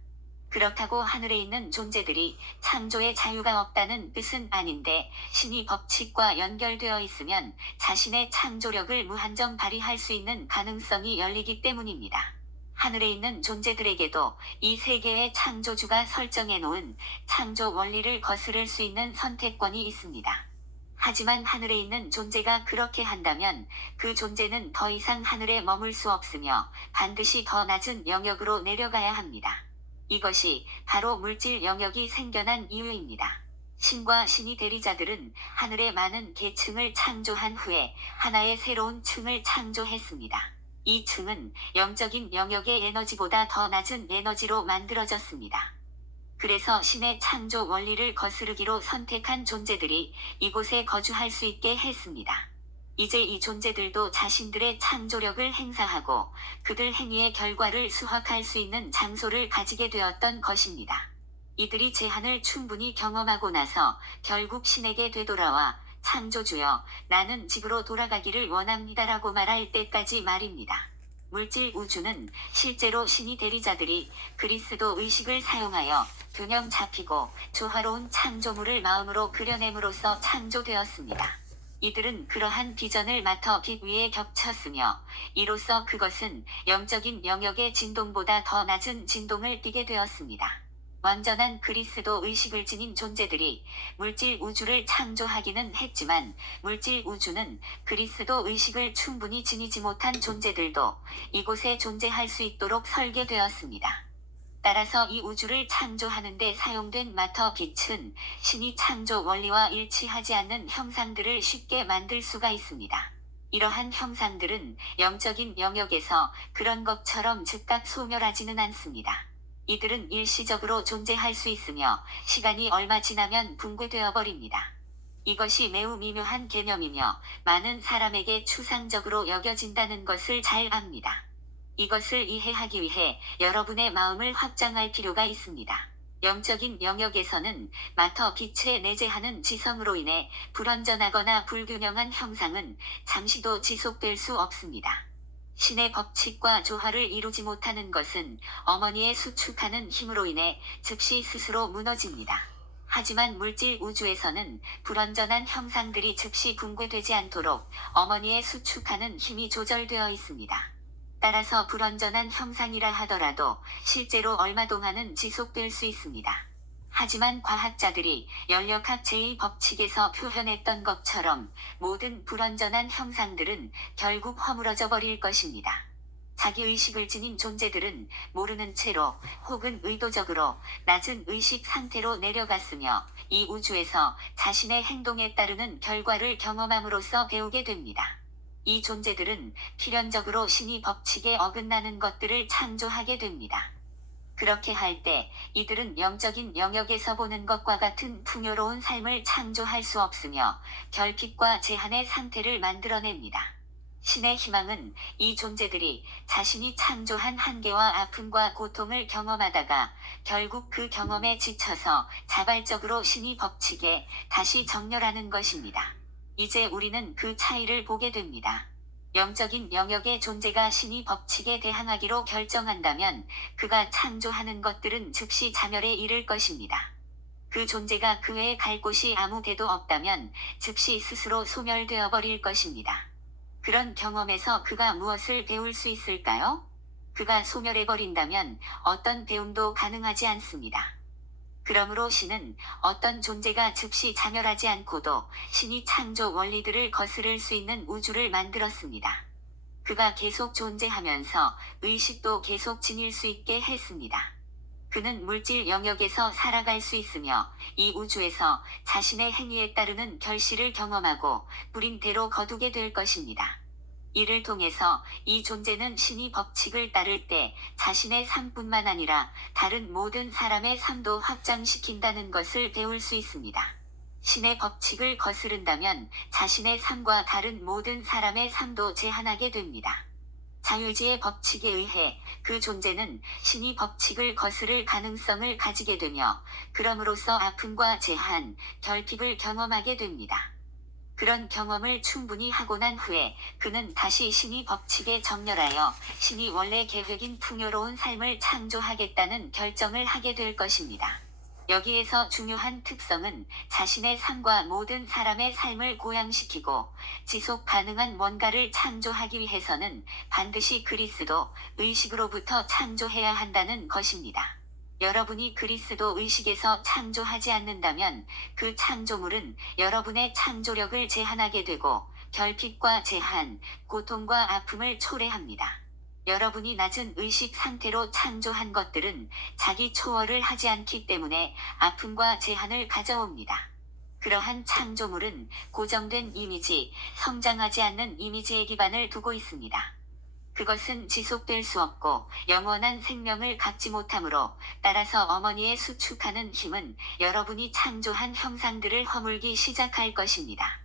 그렇다고 하늘에 있는 존재들이 창조의 자유가 없다는 뜻은 아닌데 신이 법칙과 연결되어 있으면 자신의 창조력을 무한정 발휘할 수 있는 가능성이 열리기 때문입니다. 하늘에 있는 존재들에게도 이 세계의 창조주가 설정해 놓은 창조 원리를 거스를 수 있는 선택권이 있습니다. 하지만 하늘에 있는 존재가 그렇게 한다면 그 존재는 더 이상 하늘에 머물 수 없으며 반드시 더 낮은 영역으로 내려가야 합니다. 이것이 바로 물질 영역이 생겨난 이유입니다. 신과 신이 대리자들은 하늘의 많은 계층을 창조한 후에 하나의 새로운 층을 창조했습니다. 이 층은 영적인 영역의 에너지보다 더 낮은 에너지로 만들어졌습니다. 그래서 신의 창조 원리를 거스르기로 선택한 존재들이 이곳에 거주할 수 있게 했습니다. 이제 이 존재들도 자신들의 창조력을 행사하고 그들 행위의 결과를 수확할 수 있는 장소를 가지게 되었던 것입니다. 이들이 제한을 충분히 경험하고 나서 결국 신에게 되돌아와 창조주여, 나는 집으로 돌아가기를 원합니다라고 말할 때까지 말입니다. 물질 우주는 실제로 신이 대리자들이 그리스도 의식을 사용하여 균형 잡히고 조화로운 창조물을 마음으로 그려냄으로써 창조되었습니다. 이들은 그러한 비전을 마터 빛 위에 겹쳤으며 이로써 그것은 영적인 영역의 진동보다 더 낮은 진동을 띠게 되었습니다. 완전한 그리스도 의식을 지닌 존재들이 물질 우주를 창조하기는 했지만 물질 우주는 그리스도 의식을 충분히 지니지 못한 존재들도 이곳에 존재할 수 있도록 설계되었습니다. 따라서 이 우주를 창조하는 데 사용된 마터 빛은 신이 창조 원리와 일치하지 않는 형상들을 쉽게 만들 수가 있습니다. 이러한 형상들은 영적인 영역에서 그런 것처럼 즉각 소멸하지는 않습니다. 이들은 일시적으로 존재할 수 있으며 시간이 얼마 지나면 붕괴되어 버립니다. 이것이 매우 미묘한 개념이며 많은 사람에게 추상적으로 여겨진다는 것을 잘 압니다. 이것을 이해하기 위해 여러분의 마음을 확장할 필요가 있습니다. 영적인 영역에서는 마터 빛에 내재하는 지성으로 인해 불완전하거나 불균형한 형상은 잠시도 지속될 수 없습니다. 신의 법칙과 조화를 이루지 못하는 것은 어머니의 수축하는 힘으로 인해 즉시 스스로 무너집니다. 하지만 물질 우주에서는 불완전한 형상들이 즉시 붕괴되지 않도록 어머니의 수축하는 힘이 조절되어 있습니다. 따라서 불완전한 형상이라 하더라도 실제로 얼마 동안은 지속될 수 있습니다. 하지만 과학자들이 연력학 제2법칙에서 표현했던 것처럼 모든 불완전한 형상들은 결국 허물어져 버릴 것입니다. 자기의식을 지닌 존재들은 모르는 채로 혹은 의도적으로 낮은 의식 상태로 내려갔으며 이 우주에서 자신의 행동에 따르는 결과를 경험함으로써 배우게 됩니다. 이 존재들은 필연적으로 신의 법칙에 어긋나는 것들을 창조하게 됩니다. 그렇게 할 때 이들은 영적인 영역에서 보는 것과 같은 풍요로운 삶을 창조할 수 없으며 결핍과 제한의 상태를 만들어냅니다. 신의 희망은 이 존재들이 자신이 창조한 한계와 아픔과 고통을 경험하다가 결국 그 경험에 지쳐서 자발적으로 신의 법칙에 다시 정렬하는 것입니다. 이제 우리는 그 차이를 보게 됩니다. 영적인 영역의 존재가 신의 법칙에 대항하기로 결정한다면 그가 창조하는 것들은 즉시 자멸에 이를 것입니다. 그 존재가 그 외에 갈 곳이 아무 데도 없다면 즉시 스스로 소멸되어 버릴 것입니다. 그런 경험에서 그가 무엇을 배울 수 있을까요? 그가 소멸해버린다면 어떤 배움도 가능하지 않습니다. 그러므로 신은 어떤 존재가 즉시 자멸하지 않고도 신이 창조 원리들을 거스를 수 있는 우주를 만들었습니다. 그가 계속 존재하면서 의식도 계속 지닐 수 있게 했습니다. 그는 물질 영역에서 살아갈 수 있으며 이 우주에서 자신의 행위에 따르는 결실을 경험하고 부린 대로 거두게 될 것입니다. 이를 통해서 이 존재는 신의 법칙을 따를 때 자신의 삶뿐만 아니라 다른 모든 사람의 삶도 확장시킨다는 것을 배울 수 있습니다. 신의 법칙을 거스른다면 자신의 삶과 다른 모든 사람의 삶도 제한하게 됩니다. 자유지의 법칙에 의해 그 존재는 신의 법칙을 거스를 가능성을 가지게 되며 그럼으로써 아픔과 제한, 결핍을 경험하게 됩니다. 그런 경험을 충분히 하고 난 후에 그는 다시 신의 법칙에 정렬하여 신이 원래 계획인 풍요로운 삶을 창조하겠다는 결정을 하게 될 것입니다. 여기에서 중요한 특성은 자신의 삶과 모든 사람의 삶을 고양시키고 지속 가능한 뭔가를 창조하기 위해서는 반드시 그리스도 의식으로부터 창조해야 한다는 것입니다. 여러분이 그리스도 의식에서 창조하지 않는다면 그 창조물은 여러분의 창조력을 제한하게 되고 결핍과 제한, 고통과 아픔을 초래합니다. 여러분이 낮은 의식 상태로 창조한 것들은 자기 초월을 하지 않기 때문에 아픔과 제한을 가져옵니다. 그러한 창조물은 고정된 이미지, 성장하지 않는 이미지의 기반을 두고 있습니다. 그것은 지속될 수 없고 영원한 생명을 갖지 못하므로 따라서 어머니의 수축하는 힘은 여러분이 창조한 형상들을 허물기 시작할 것입니다.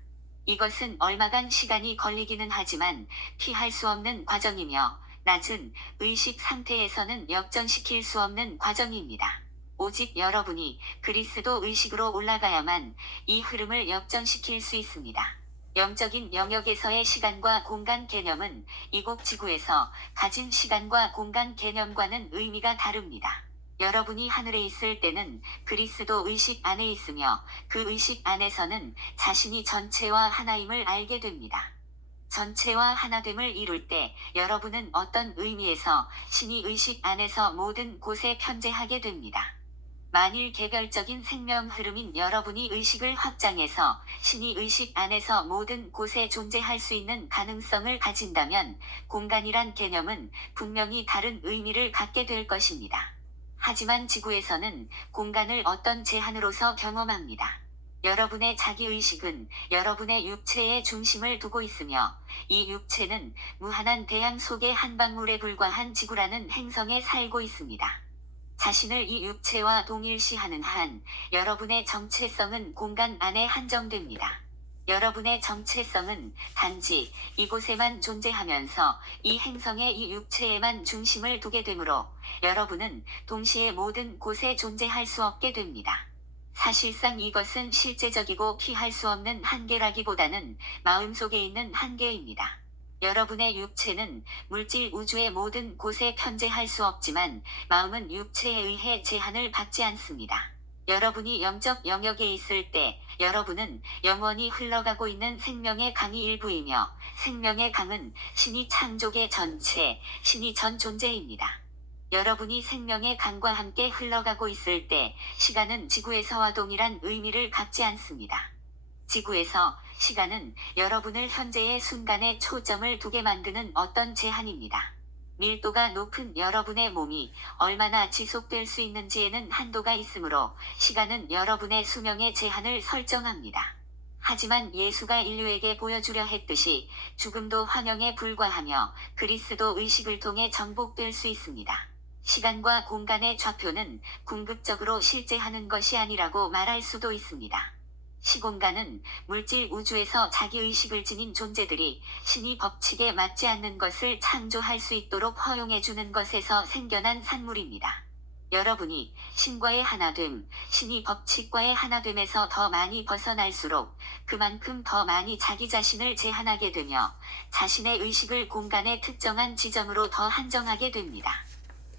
이것은 얼마간 시간이 걸리기는 하지만 피할 수 없는 과정이며 낮은 의식 상태에서는 역전시킬 수 없는 과정입니다. 오직 여러분이 그리스도 의식으로 올라가야만 이 흐름을 역전시킬 수 있습니다. 영적인 영역에서의 시간과 공간 개념은 이곳 지구에서 가진 시간과 공간 개념과는 의미가 다릅니다. 여러분이 하늘에 있을 때는 그리스도 의식 안에 있으며 그 의식 안에서는 자신이 전체와 하나임을 알게 됩니다. 전체와 하나됨을 이룰 때 여러분은 어떤 의미에서 신이 의식 안에서 모든 곳에 편재하게 됩니다. 만일 개별적인 생명 흐름인 여러분이 의식을 확장해서 신이 의식 안에서 모든 곳에 존재할 수 있는 가능성을 가진다면 공간이란 개념은 분명히 다른 의미를 갖게 될 것입니다. 하지만 지구에서는 공간을 어떤 제한으로서 경험합니다. 여러분의 자기의식은 여러분의 육체의 중심을 두고 있으며 이 육체는 무한한 대양 속의 한 방울에 불과한 지구라는 행성에 살고 있습니다. 자신을 이 육체와 동일시하는 한 여러분의 정체성은 공간 안에 한정됩니다. 여러분의 정체성은 단지 이곳에만 존재하면서 이 행성의 이 육체에만 중심을 두게 되므로 여러분은 동시에 모든 곳에 존재할 수 없게 됩니다. 사실상 이것은 실제적이고 피할 수 없는 한계라기보다는 마음속에 있는 한계입니다. 여러분의 육체는 물질 우주의 모든 곳에 편재할 수 없지만 마음은 육체에 의해 제한을 받지 않습니다. 여러분이 영적 영역에 있을 때 여러분은 영원히 흘러가고 있는 생명의 강의 일부이며 생명의 강은 신이 창조계 전체, 신이 전 존재입니다. 여러분이 생명의 강과 함께 흘러가고 있을 때 시간은 지구에서와 동일한 의미를 갖지 않습니다. 지구에서 시간은 여러분을 현재의 순간에 초점을 두게 만드는 어떤 제한입니다. 밀도가 높은 여러분의 몸이 얼마나 지속될 수 있는지에는 한도가 있으므로 시간은 여러분의 수명의 제한을 설정합니다. 하지만 예수가 인류에게 보여주려 했듯이 죽음도 환영에 불과하며 그리스도 의식을 통해 정복될 수 있습니다. 시간과 공간의 좌표는 궁극적으로 실제하는 것이 아니라고 말할 수도 있습니다. 시공간은 물질 우주에서 자기의식을 지닌 존재들이 신이 법칙에 맞지 않는 것을 창조할 수 있도록 허용해주는 것에서 생겨난 산물입니다. 여러분이 신과의 하나됨, 신이 법칙과의 하나됨에서 더 많이 벗어날수록 그만큼 더 많이 자기 자신을 제한하게 되며 자신의 의식을 공간의 특정한 지점으로 더 한정하게 됩니다.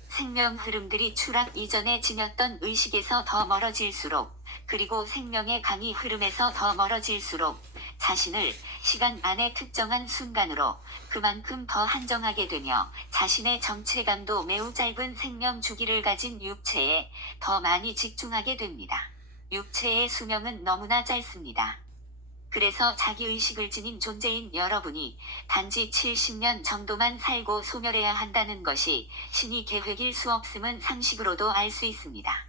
생명 흐름들이 추락 이전에 지녔던 의식에서 더 멀어질수록 그리고 생명의 강이 흐름에서 더 멀어질수록 자신을 시간 안의 특정한 순간으로 그만큼 더 한정하게 되며 자신의 정체감도 매우 짧은 생명 주기를 가진 육체에 더 많이 집중하게 됩니다. 육체의 수명은 너무나 짧습니다. 그래서 자기의식을 지닌 존재인 여러분이 단지 70년 정도만 살고 소멸해야 한다는 것이 신이 계획일 수 없음은 상식으로도 알 수 있습니다.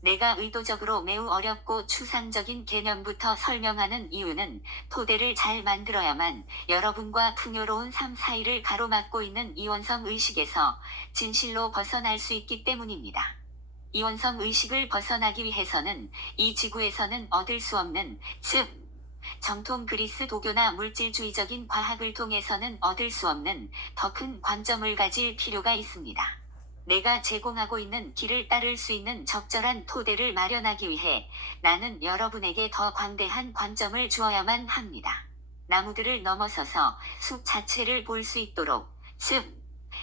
내가 의도적으로 매우 어렵고 추상적인 개념부터 설명하는 이유는 토대를 잘 만들어야만 여러분과 풍요로운 삶 사이를 가로막고 있는 이원성 의식에서 진실로 벗어날 수 있기 때문입니다. 이원성 의식을 벗어나기 위해서는 이 지구에서는 얻을 수 없는, 즉 정통 그리스도교나 물질주의적인 과학을 통해서는 얻을 수 없는 더 큰 관점을 가질 필요가 있습니다. 내가 제공하고 있는 길을 따를 수 있는 적절한 토대를 마련하기 위해 나는 여러분에게 더 광대한 관점을 주어야만 합니다. 나무들을 넘어서서 숲 자체를 볼 수 있도록, 즉,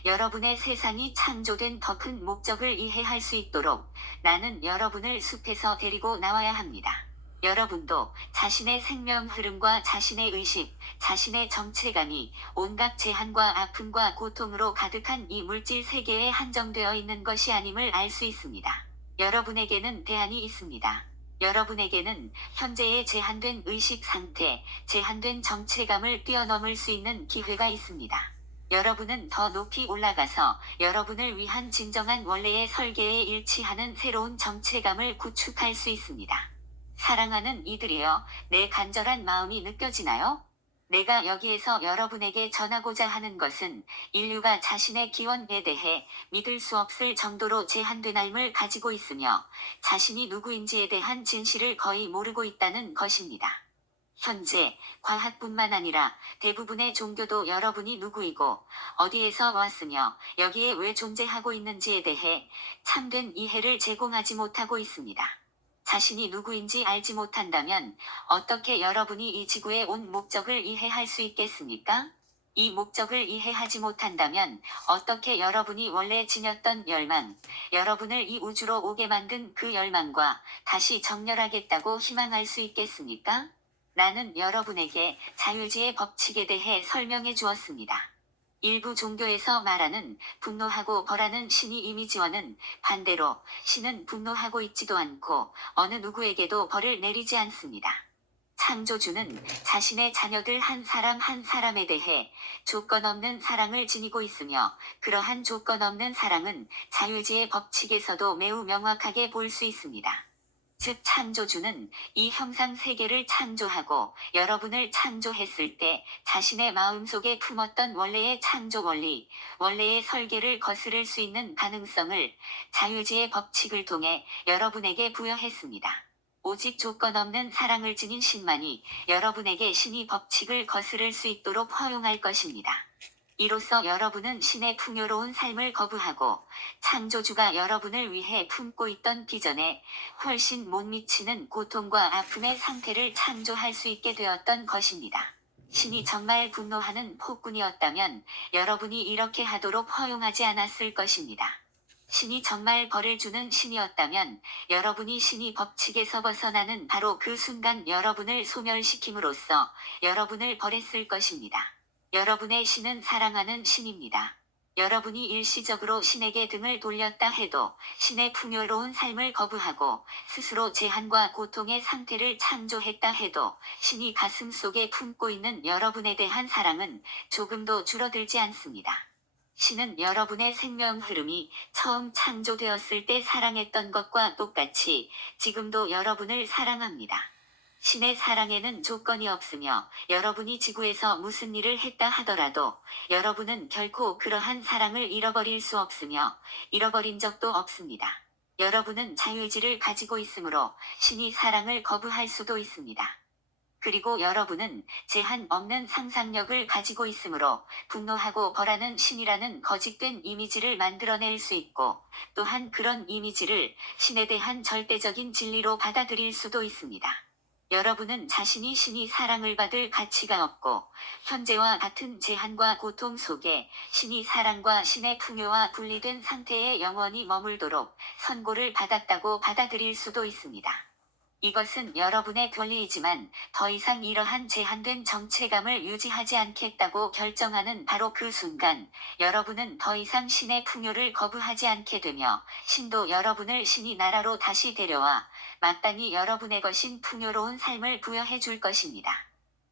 여러분의 세상이 창조된 더 큰 목적을 이해할 수 있도록 나는 여러분을 숲에서 데리고 나와야 합니다. 여러분도 자신의 생명 흐름과 자신의 의식, 자신의 정체감이 온갖 제한과 아픔과 고통으로 가득한 이 물질 세계에 한정되어 있는 것이 아님을 알 수 있습니다. 여러분에게는 대안이 있습니다. 여러분에게는 현재의 제한된 의식 상태, 제한된 정체감을 뛰어넘을 수 있는 기회가 있습니다. 여러분은 더 높이 올라가서 여러분을 위한 진정한 원래의 설계에 일치하는 새로운 정체감을 구축할 수 있습니다. 사랑하는 이들이여, 내 간절한 마음이 느껴지나요? 내가 여기에서 여러분에게 전하고자 하는 것은 인류가 자신의 기원에 대해 믿을 수 없을 정도로 제한된 삶을 가지고 있으며 자신이 누구인지에 대한 진실을 거의 모르고 있다는 것입니다. 현재 과학뿐만 아니라 대부분의 종교도 여러분이 누구이고 어디에서 왔으며 여기에 왜 존재하고 있는지에 대해 참된 이해를 제공하지 못하고 있습니다. 자신이 누구인지 알지 못한다면 어떻게 여러분이 이 지구에 온 목적을 이해할 수 있겠습니까? 이 목적을 이해하지 못한다면 어떻게 여러분이 원래 지녔던 열망, 여러분을 이 우주로 오게 만든 그 열망과 다시 정렬하겠다고 희망할 수 있겠습니까? 나는 여러분에게 자유지의 법칙에 대해 설명해 주었습니다. 일부 종교에서 말하는 분노하고 벌하는 신이 이미지와는 반대로 신은 분노하고 있지도 않고 어느 누구에게도 벌을 내리지 않습니다. 창조주는 자신의 자녀들 한 사람 한 사람에 대해 조건 없는 사랑을 지니고 있으며 그러한 조건 없는 사랑은 자유지의 법칙에서도 매우 명확하게 볼 수 있습니다. 즉 창조주는 이 형상 세계를 창조하고 여러분을 창조했을 때 자신의 마음속에 품었던 원래의 창조 원리, 원래의 설계를 거스를 수 있는 가능성을 자유지의 법칙을 통해 여러분에게 부여했습니다. 오직 조건 없는 사랑을 지닌 신만이 여러분에게 신의 법칙을 거스를 수 있도록 허용할 것입니다. 이로써 여러분은 신의 풍요로운 삶을 거부하고 창조주가 여러분을 위해 품고 있던 비전에 훨씬 못 미치는 고통과 아픔의 상태를 창조할 수 있게 되었던 것입니다. 신이 정말 분노하는 폭군이었다면 여러분이 이렇게 하도록 허용하지 않았을 것입니다. 신이 정말 벌을 주는 신이었다면 여러분이 신의 법칙에서 벗어나는 바로 그 순간 여러분을 소멸시킴으로써 여러분을 벌했을 것입니다. 여러분의 신은 사랑하는 신입니다. 여러분이 일시적으로 신에게 등을 돌렸다 해도 신의 풍요로운 삶을 거부하고 스스로 제한과 고통의 상태를 창조했다 해도 신이 가슴 속에 품고 있는 여러분에 대한 사랑은 조금도 줄어들지 않습니다. 신은 여러분의 생명 흐름이 처음 창조되었을 때 사랑했던 것과 똑같이 지금도 여러분을 사랑합니다. 신의 사랑에는 조건이 없으며 여러분이 지구에서 무슨 일을 했다 하더라도 여러분은 결코 그러한 사랑을 잃어버릴 수 없으며 잃어버린 적도 없습니다. 여러분은 자유의지를 가지고 있으므로 신이 사랑을 거부할 수도 있습니다. 그리고 여러분은 제한 없는 상상력을 가지고 있으므로 분노하고 벌하는 신이라는 거짓된 이미지를 만들어낼 수 있고 또한 그런 이미지를 신에 대한 절대적인 진리로 받아들일 수도 있습니다. 여러분은 자신이 신이 사랑을 받을 가치가 없고 현재와 같은 제한과 고통 속에 신이 사랑과 신의 풍요와 분리된 상태에 영원히 머물도록 선고를 받았다고 받아들일 수도 있습니다. 이것은 여러분의 권리이지만 더 이상 이러한 제한된 정체감을 유지하지 않겠다고 결정하는 바로 그 순간 여러분은 더 이상 신의 풍요를 거부하지 않게 되며 신도 여러분을 신의 나라로 다시 데려와 마땅히 여러분의 것인 풍요로운 삶을 부여해 줄 것입니다.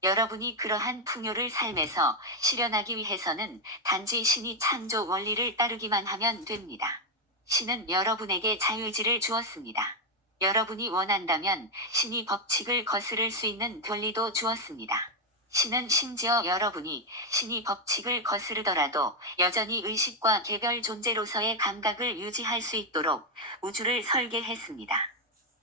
여러분이 그러한 풍요를 삶에서 실현하기 위해서는 단지 신이 창조 원리를 따르기만 하면 됩니다. 신은 여러분에게 자유의지를 주었습니다. 여러분이 원한다면 신이 법칙을 거스를 수 있는 권리도 주었습니다. 신은 심지어 여러분이 신이 법칙을 거스르더라도 여전히 의식과 개별 존재로서의 감각을 유지할 수 있도록 우주를 설계했습니다.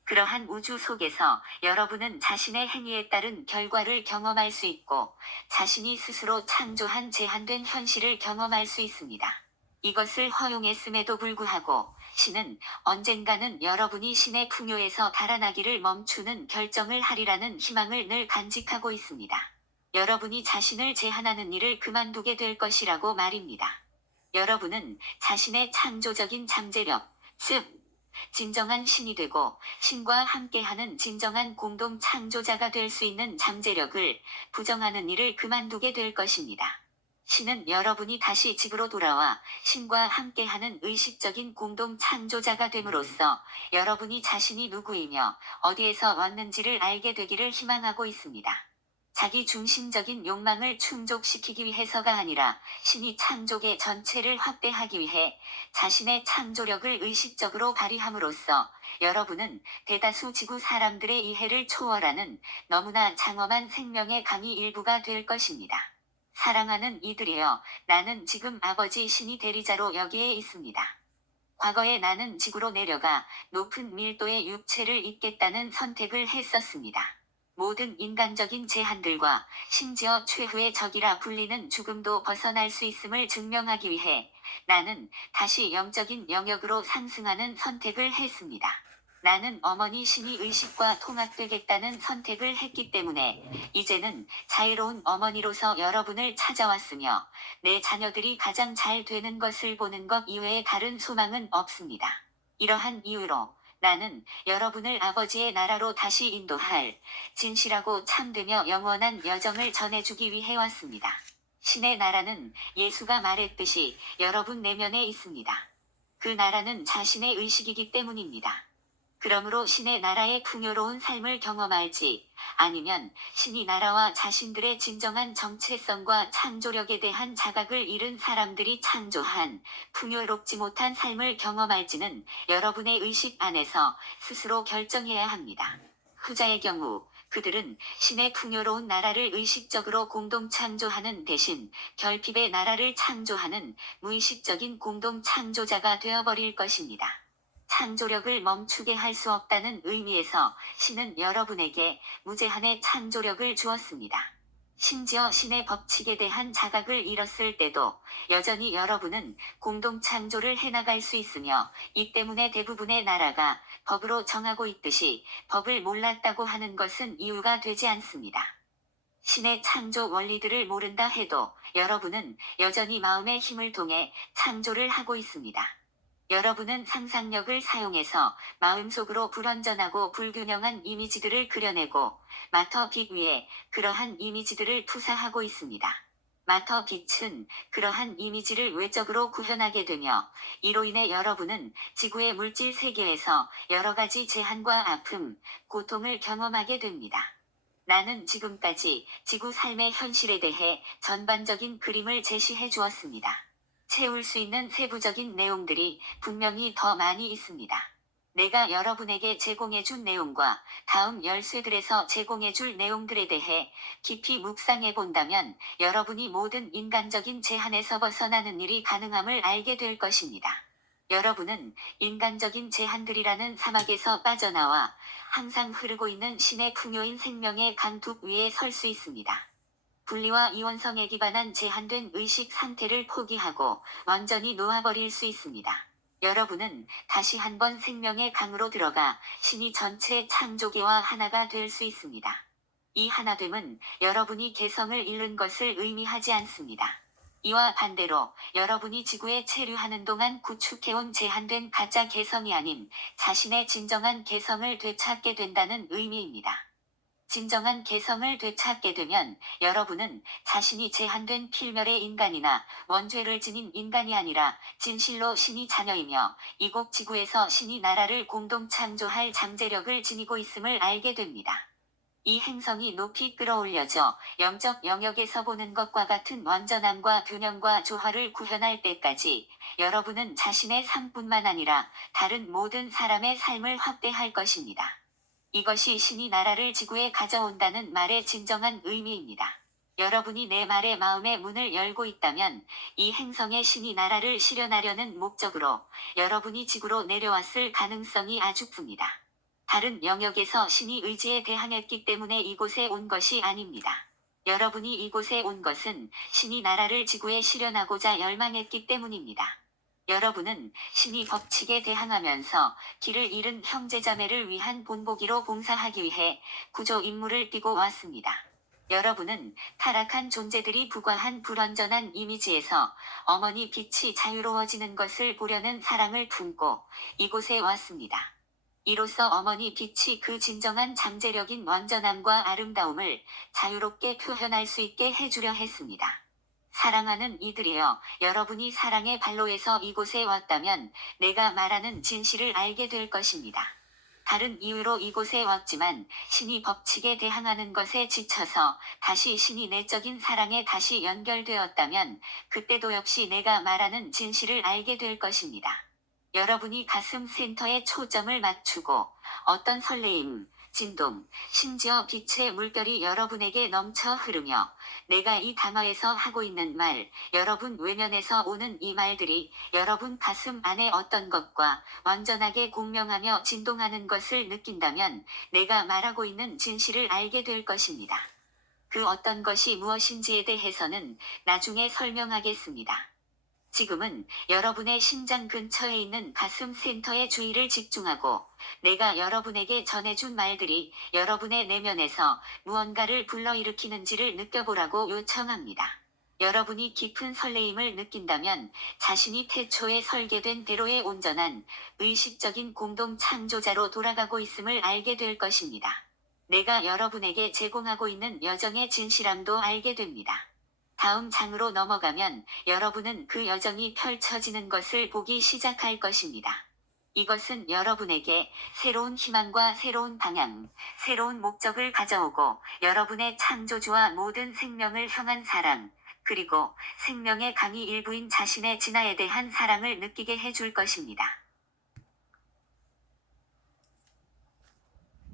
그러한 우주 속에서 여러분은 자신의 행위에 따른 결과를 경험할 수 있고 자신이 스스로 창조한 제한된 현실을 경험할 수 있습니다. 이것을 허용했음에도 불구하고 신은 언젠가는 여러분이 신의 풍요에서 달아나기를 멈추는 결정을 하리라는 희망을 늘 간직하고 있습니다. 여러분이 자신을 제한하는 일을 그만두게 될 것이라고 말입니다. 여러분은 자신의 창조적인 잠재력, 즉 진정한 신이 되고 신과 함께하는 진정한 공동 창조자가 될 수 있는 잠재력을 부정하는 일을 그만두게 될 것입니다. 신은 여러분이 다시 집으로 돌아와 신과 함께하는 의식적인 공동 창조자가 됨으로써 여러분이 자신이 누구이며 어디에서 왔는지를 알게 되기를 희망하고 있습니다. 자기 중심적인 욕망을 충족시키기 위해서가 아니라 신이 창조계 전체를 확대하기 위해 자신의 창조력을 의식적으로 발휘함으로써 여러분은 대다수 지구 사람들의 이해를 초월하는 너무나 장엄한 생명의 강의 일부가 될 것입니다. 사랑하는 이들이여, 나는 지금 아버지 신이 대리자로 여기에 있습니다. 과거에 나는 지구로 내려가 높은 밀도의 육체를 입겠다는 선택을 했었습니다. 모든 인간적인 제한들과 심지어 최후의 적이라 불리는 죽음도 벗어날 수 있음을 증명하기 위해 나는 다시 영적인 영역으로 상승하는 선택을 했습니다. 나는 어머니 신이 의식과 통합되겠다는 선택을 했기 때문에 이제는 자유로운 어머니로서 여러분을 찾아왔으며 내 자녀들이 가장 잘 되는 것을 보는 것 이외에 다른 소망은 없습니다. 이러한 이유로 나는 여러분을 아버지의 나라로 다시 인도할 진실하고 참되며 영원한 여정을 전해주기 위해 왔습니다. 신의 나라는 예수가 말했듯이 여러분 내면에 있습니다. 그 나라는 자신의 의식이기 때문입니다. 그러므로 신의 나라의 풍요로운 삶을 경험할지 아니면 신이 나라와 자신들의 진정한 정체성과 창조력에 대한 자각을 잃은 사람들이 창조한 풍요롭지 못한 삶을 경험할지는 여러분의 의식 안에서 스스로 결정해야 합니다. 후자의 경우 그들은 신의 풍요로운 나라를 의식적으로 공동 창조하는 대신 결핍의 나라를 창조하는 무의식적인 공동 창조자가 되어버릴 것입니다. 창조력을 멈추게 할 수 없다는 의미에서 신은 여러분에게 무제한의 창조력을 주었습니다. 심지어 신의 법칙에 대한 자각을 잃었을 때도 여전히 여러분은 공동 창조를 해나갈 수 있으며, 이 때문에 대부분의 나라가 법으로 정하고 있듯이 법을 몰랐다고 하는 것은 이유가 되지 않습니다. 신의 창조 원리들을 모른다 해도 여러분은 여전히 마음의 힘을 통해 창조를 하고 있습니다. 여러분은 상상력을 사용해서 마음속으로 불완전하고 불균형한 이미지들을 그려내고 마터 빛 위에 그러한 이미지들을 투사하고 있습니다. 마터 빛은 그러한 이미지를 외적으로 구현하게 되며, 이로 인해 여러분은 지구의 물질 세계에서 여러 가지 제한과 아픔, 고통을 경험하게 됩니다. 나는 지금까지 지구 삶의 현실에 대해 전반적인 그림을 제시해 주었습니다. 채울 수 있는 세부적인 내용들이 분명히 더 많이 있습니다. 내가 여러분에게 제공해 준 내용과 다음 열쇠들에서 제공해 줄 내용들에 대해 깊이 묵상해 본다면 여러분이 모든 인간적인 제한에서 벗어나는 일이 가능함을 알게 될 것입니다. 여러분은 인간적인 제한들이라는 사막에서 빠져나와 항상 흐르고 있는 신의 풍요인 생명의 강둑 위에 설 수 있습니다. 분리와 이원성에 기반한 제한된 의식 상태를 포기하고 완전히 놓아버릴 수 있습니다. 여러분은 다시 한번 생명의 강으로 들어가 신이 전체 창조계와 하나가 될 수 있습니다. 이 하나됨은 여러분이 개성을 잃는 것을 의미하지 않습니다. 이와 반대로 여러분이 지구에 체류하는 동안 구축해온 제한된 가짜 개성이 아닌 자신의 진정한 개성을 되찾게 된다는 의미입니다. 진정한 개성을 되찾게 되면 여러분은 자신이 제한된 필멸의 인간이나 원죄를 지닌 인간이 아니라 진실로 신이 자녀이며 이곳 지구에서 신이 나라를 공동 창조할 잠재력을 지니고 있음을 알게 됩니다. 이 행성이 높이 끌어올려져 영적 영역에서 보는 것과 같은 완전함과 균형과 조화를 구현할 때까지 여러분은 자신의 삶뿐만 아니라 다른 모든 사람의 삶을 확대할 것입니다. 이것이 신이 나라를 지구에 가져온다는 말의 진정한 의미입니다. 여러분이 내 말에 마음의 문을 열고 있다면 이 행성에 신이 나라를 실현하려는 목적으로 여러분이 지구로 내려왔을 가능성이 아주 큽니다. 다른 영역에서 신이 의지에 대항했기 때문에 이곳에 온 것이 아닙니다. 여러분이 이곳에 온 것은 신이 나라를 지구에 실현하고자 열망했기 때문입니다. 여러분은 신이 법칙에 대항하면서 길을 잃은 형제자매를 위한 본보기로 봉사하기 위해 구조 임무를 띠고 왔습니다. 여러분은 타락한 존재들이 부과한 불완전한 이미지에서 어머니 빛이 자유로워지는 것을 보려는 사랑을 품고 이곳에 왔습니다. 이로써 어머니 빛이 그 진정한 잠재력인 완전함과 아름다움을 자유롭게 표현할 수 있게 해주려 했습니다. 사랑하는 이들이여, 여러분이 사랑의 발로에서 이곳에 왔다면 내가 말하는 진실을 알게 될 것입니다. 다른 이유로 이곳에 왔지만 신이 법칙에 대항하는 것에 지쳐서 다시 신이 내적인 사랑에 다시 연결되었다면 그때도 역시 내가 말하는 진실을 알게 될 것입니다. 여러분이 가슴 센터에 초점을 맞추고 어떤 설레임, 진동, 심지어 빛의 물결이 여러분에게 넘쳐 흐르며 내가 이 단어에서 하고 있는 말, 여러분 외면에서 오는 이 말들이 여러분 가슴 안에 어떤 것과 완전하게 공명하며 진동하는 것을 느낀다면 내가 말하고 있는 진실을 알게 될 것입니다. 그 어떤 것이 무엇인지에 대해서는 나중에 설명하겠습니다. 지금은 여러분의 심장 근처에 있는 가슴 센터에 주의를 집중하고 내가 여러분에게 전해준 말들이 여러분의 내면에서 무언가를 불러일으키는지를 느껴보라고 요청합니다. 여러분이 깊은 설레임을 느낀다면 자신이 태초에 설계된 대로의 온전한 의식적인 공동 창조자로 돌아가고 있음을 알게 될 것입니다. 내가 여러분에게 제공하고 있는 여정의 진실함도 알게 됩니다. 다음 장으로 넘어가면 여러분은 그 여정이 펼쳐지는 것을 보기 시작할 것입니다. 이것은 여러분에게 새로운 희망과 새로운 방향, 새로운 목적을 가져오고 여러분의 창조주와 모든 생명을 향한 사랑, 그리고 생명의 강이 일부인 자신의 진화에 대한 사랑을 느끼게 해줄 것입니다.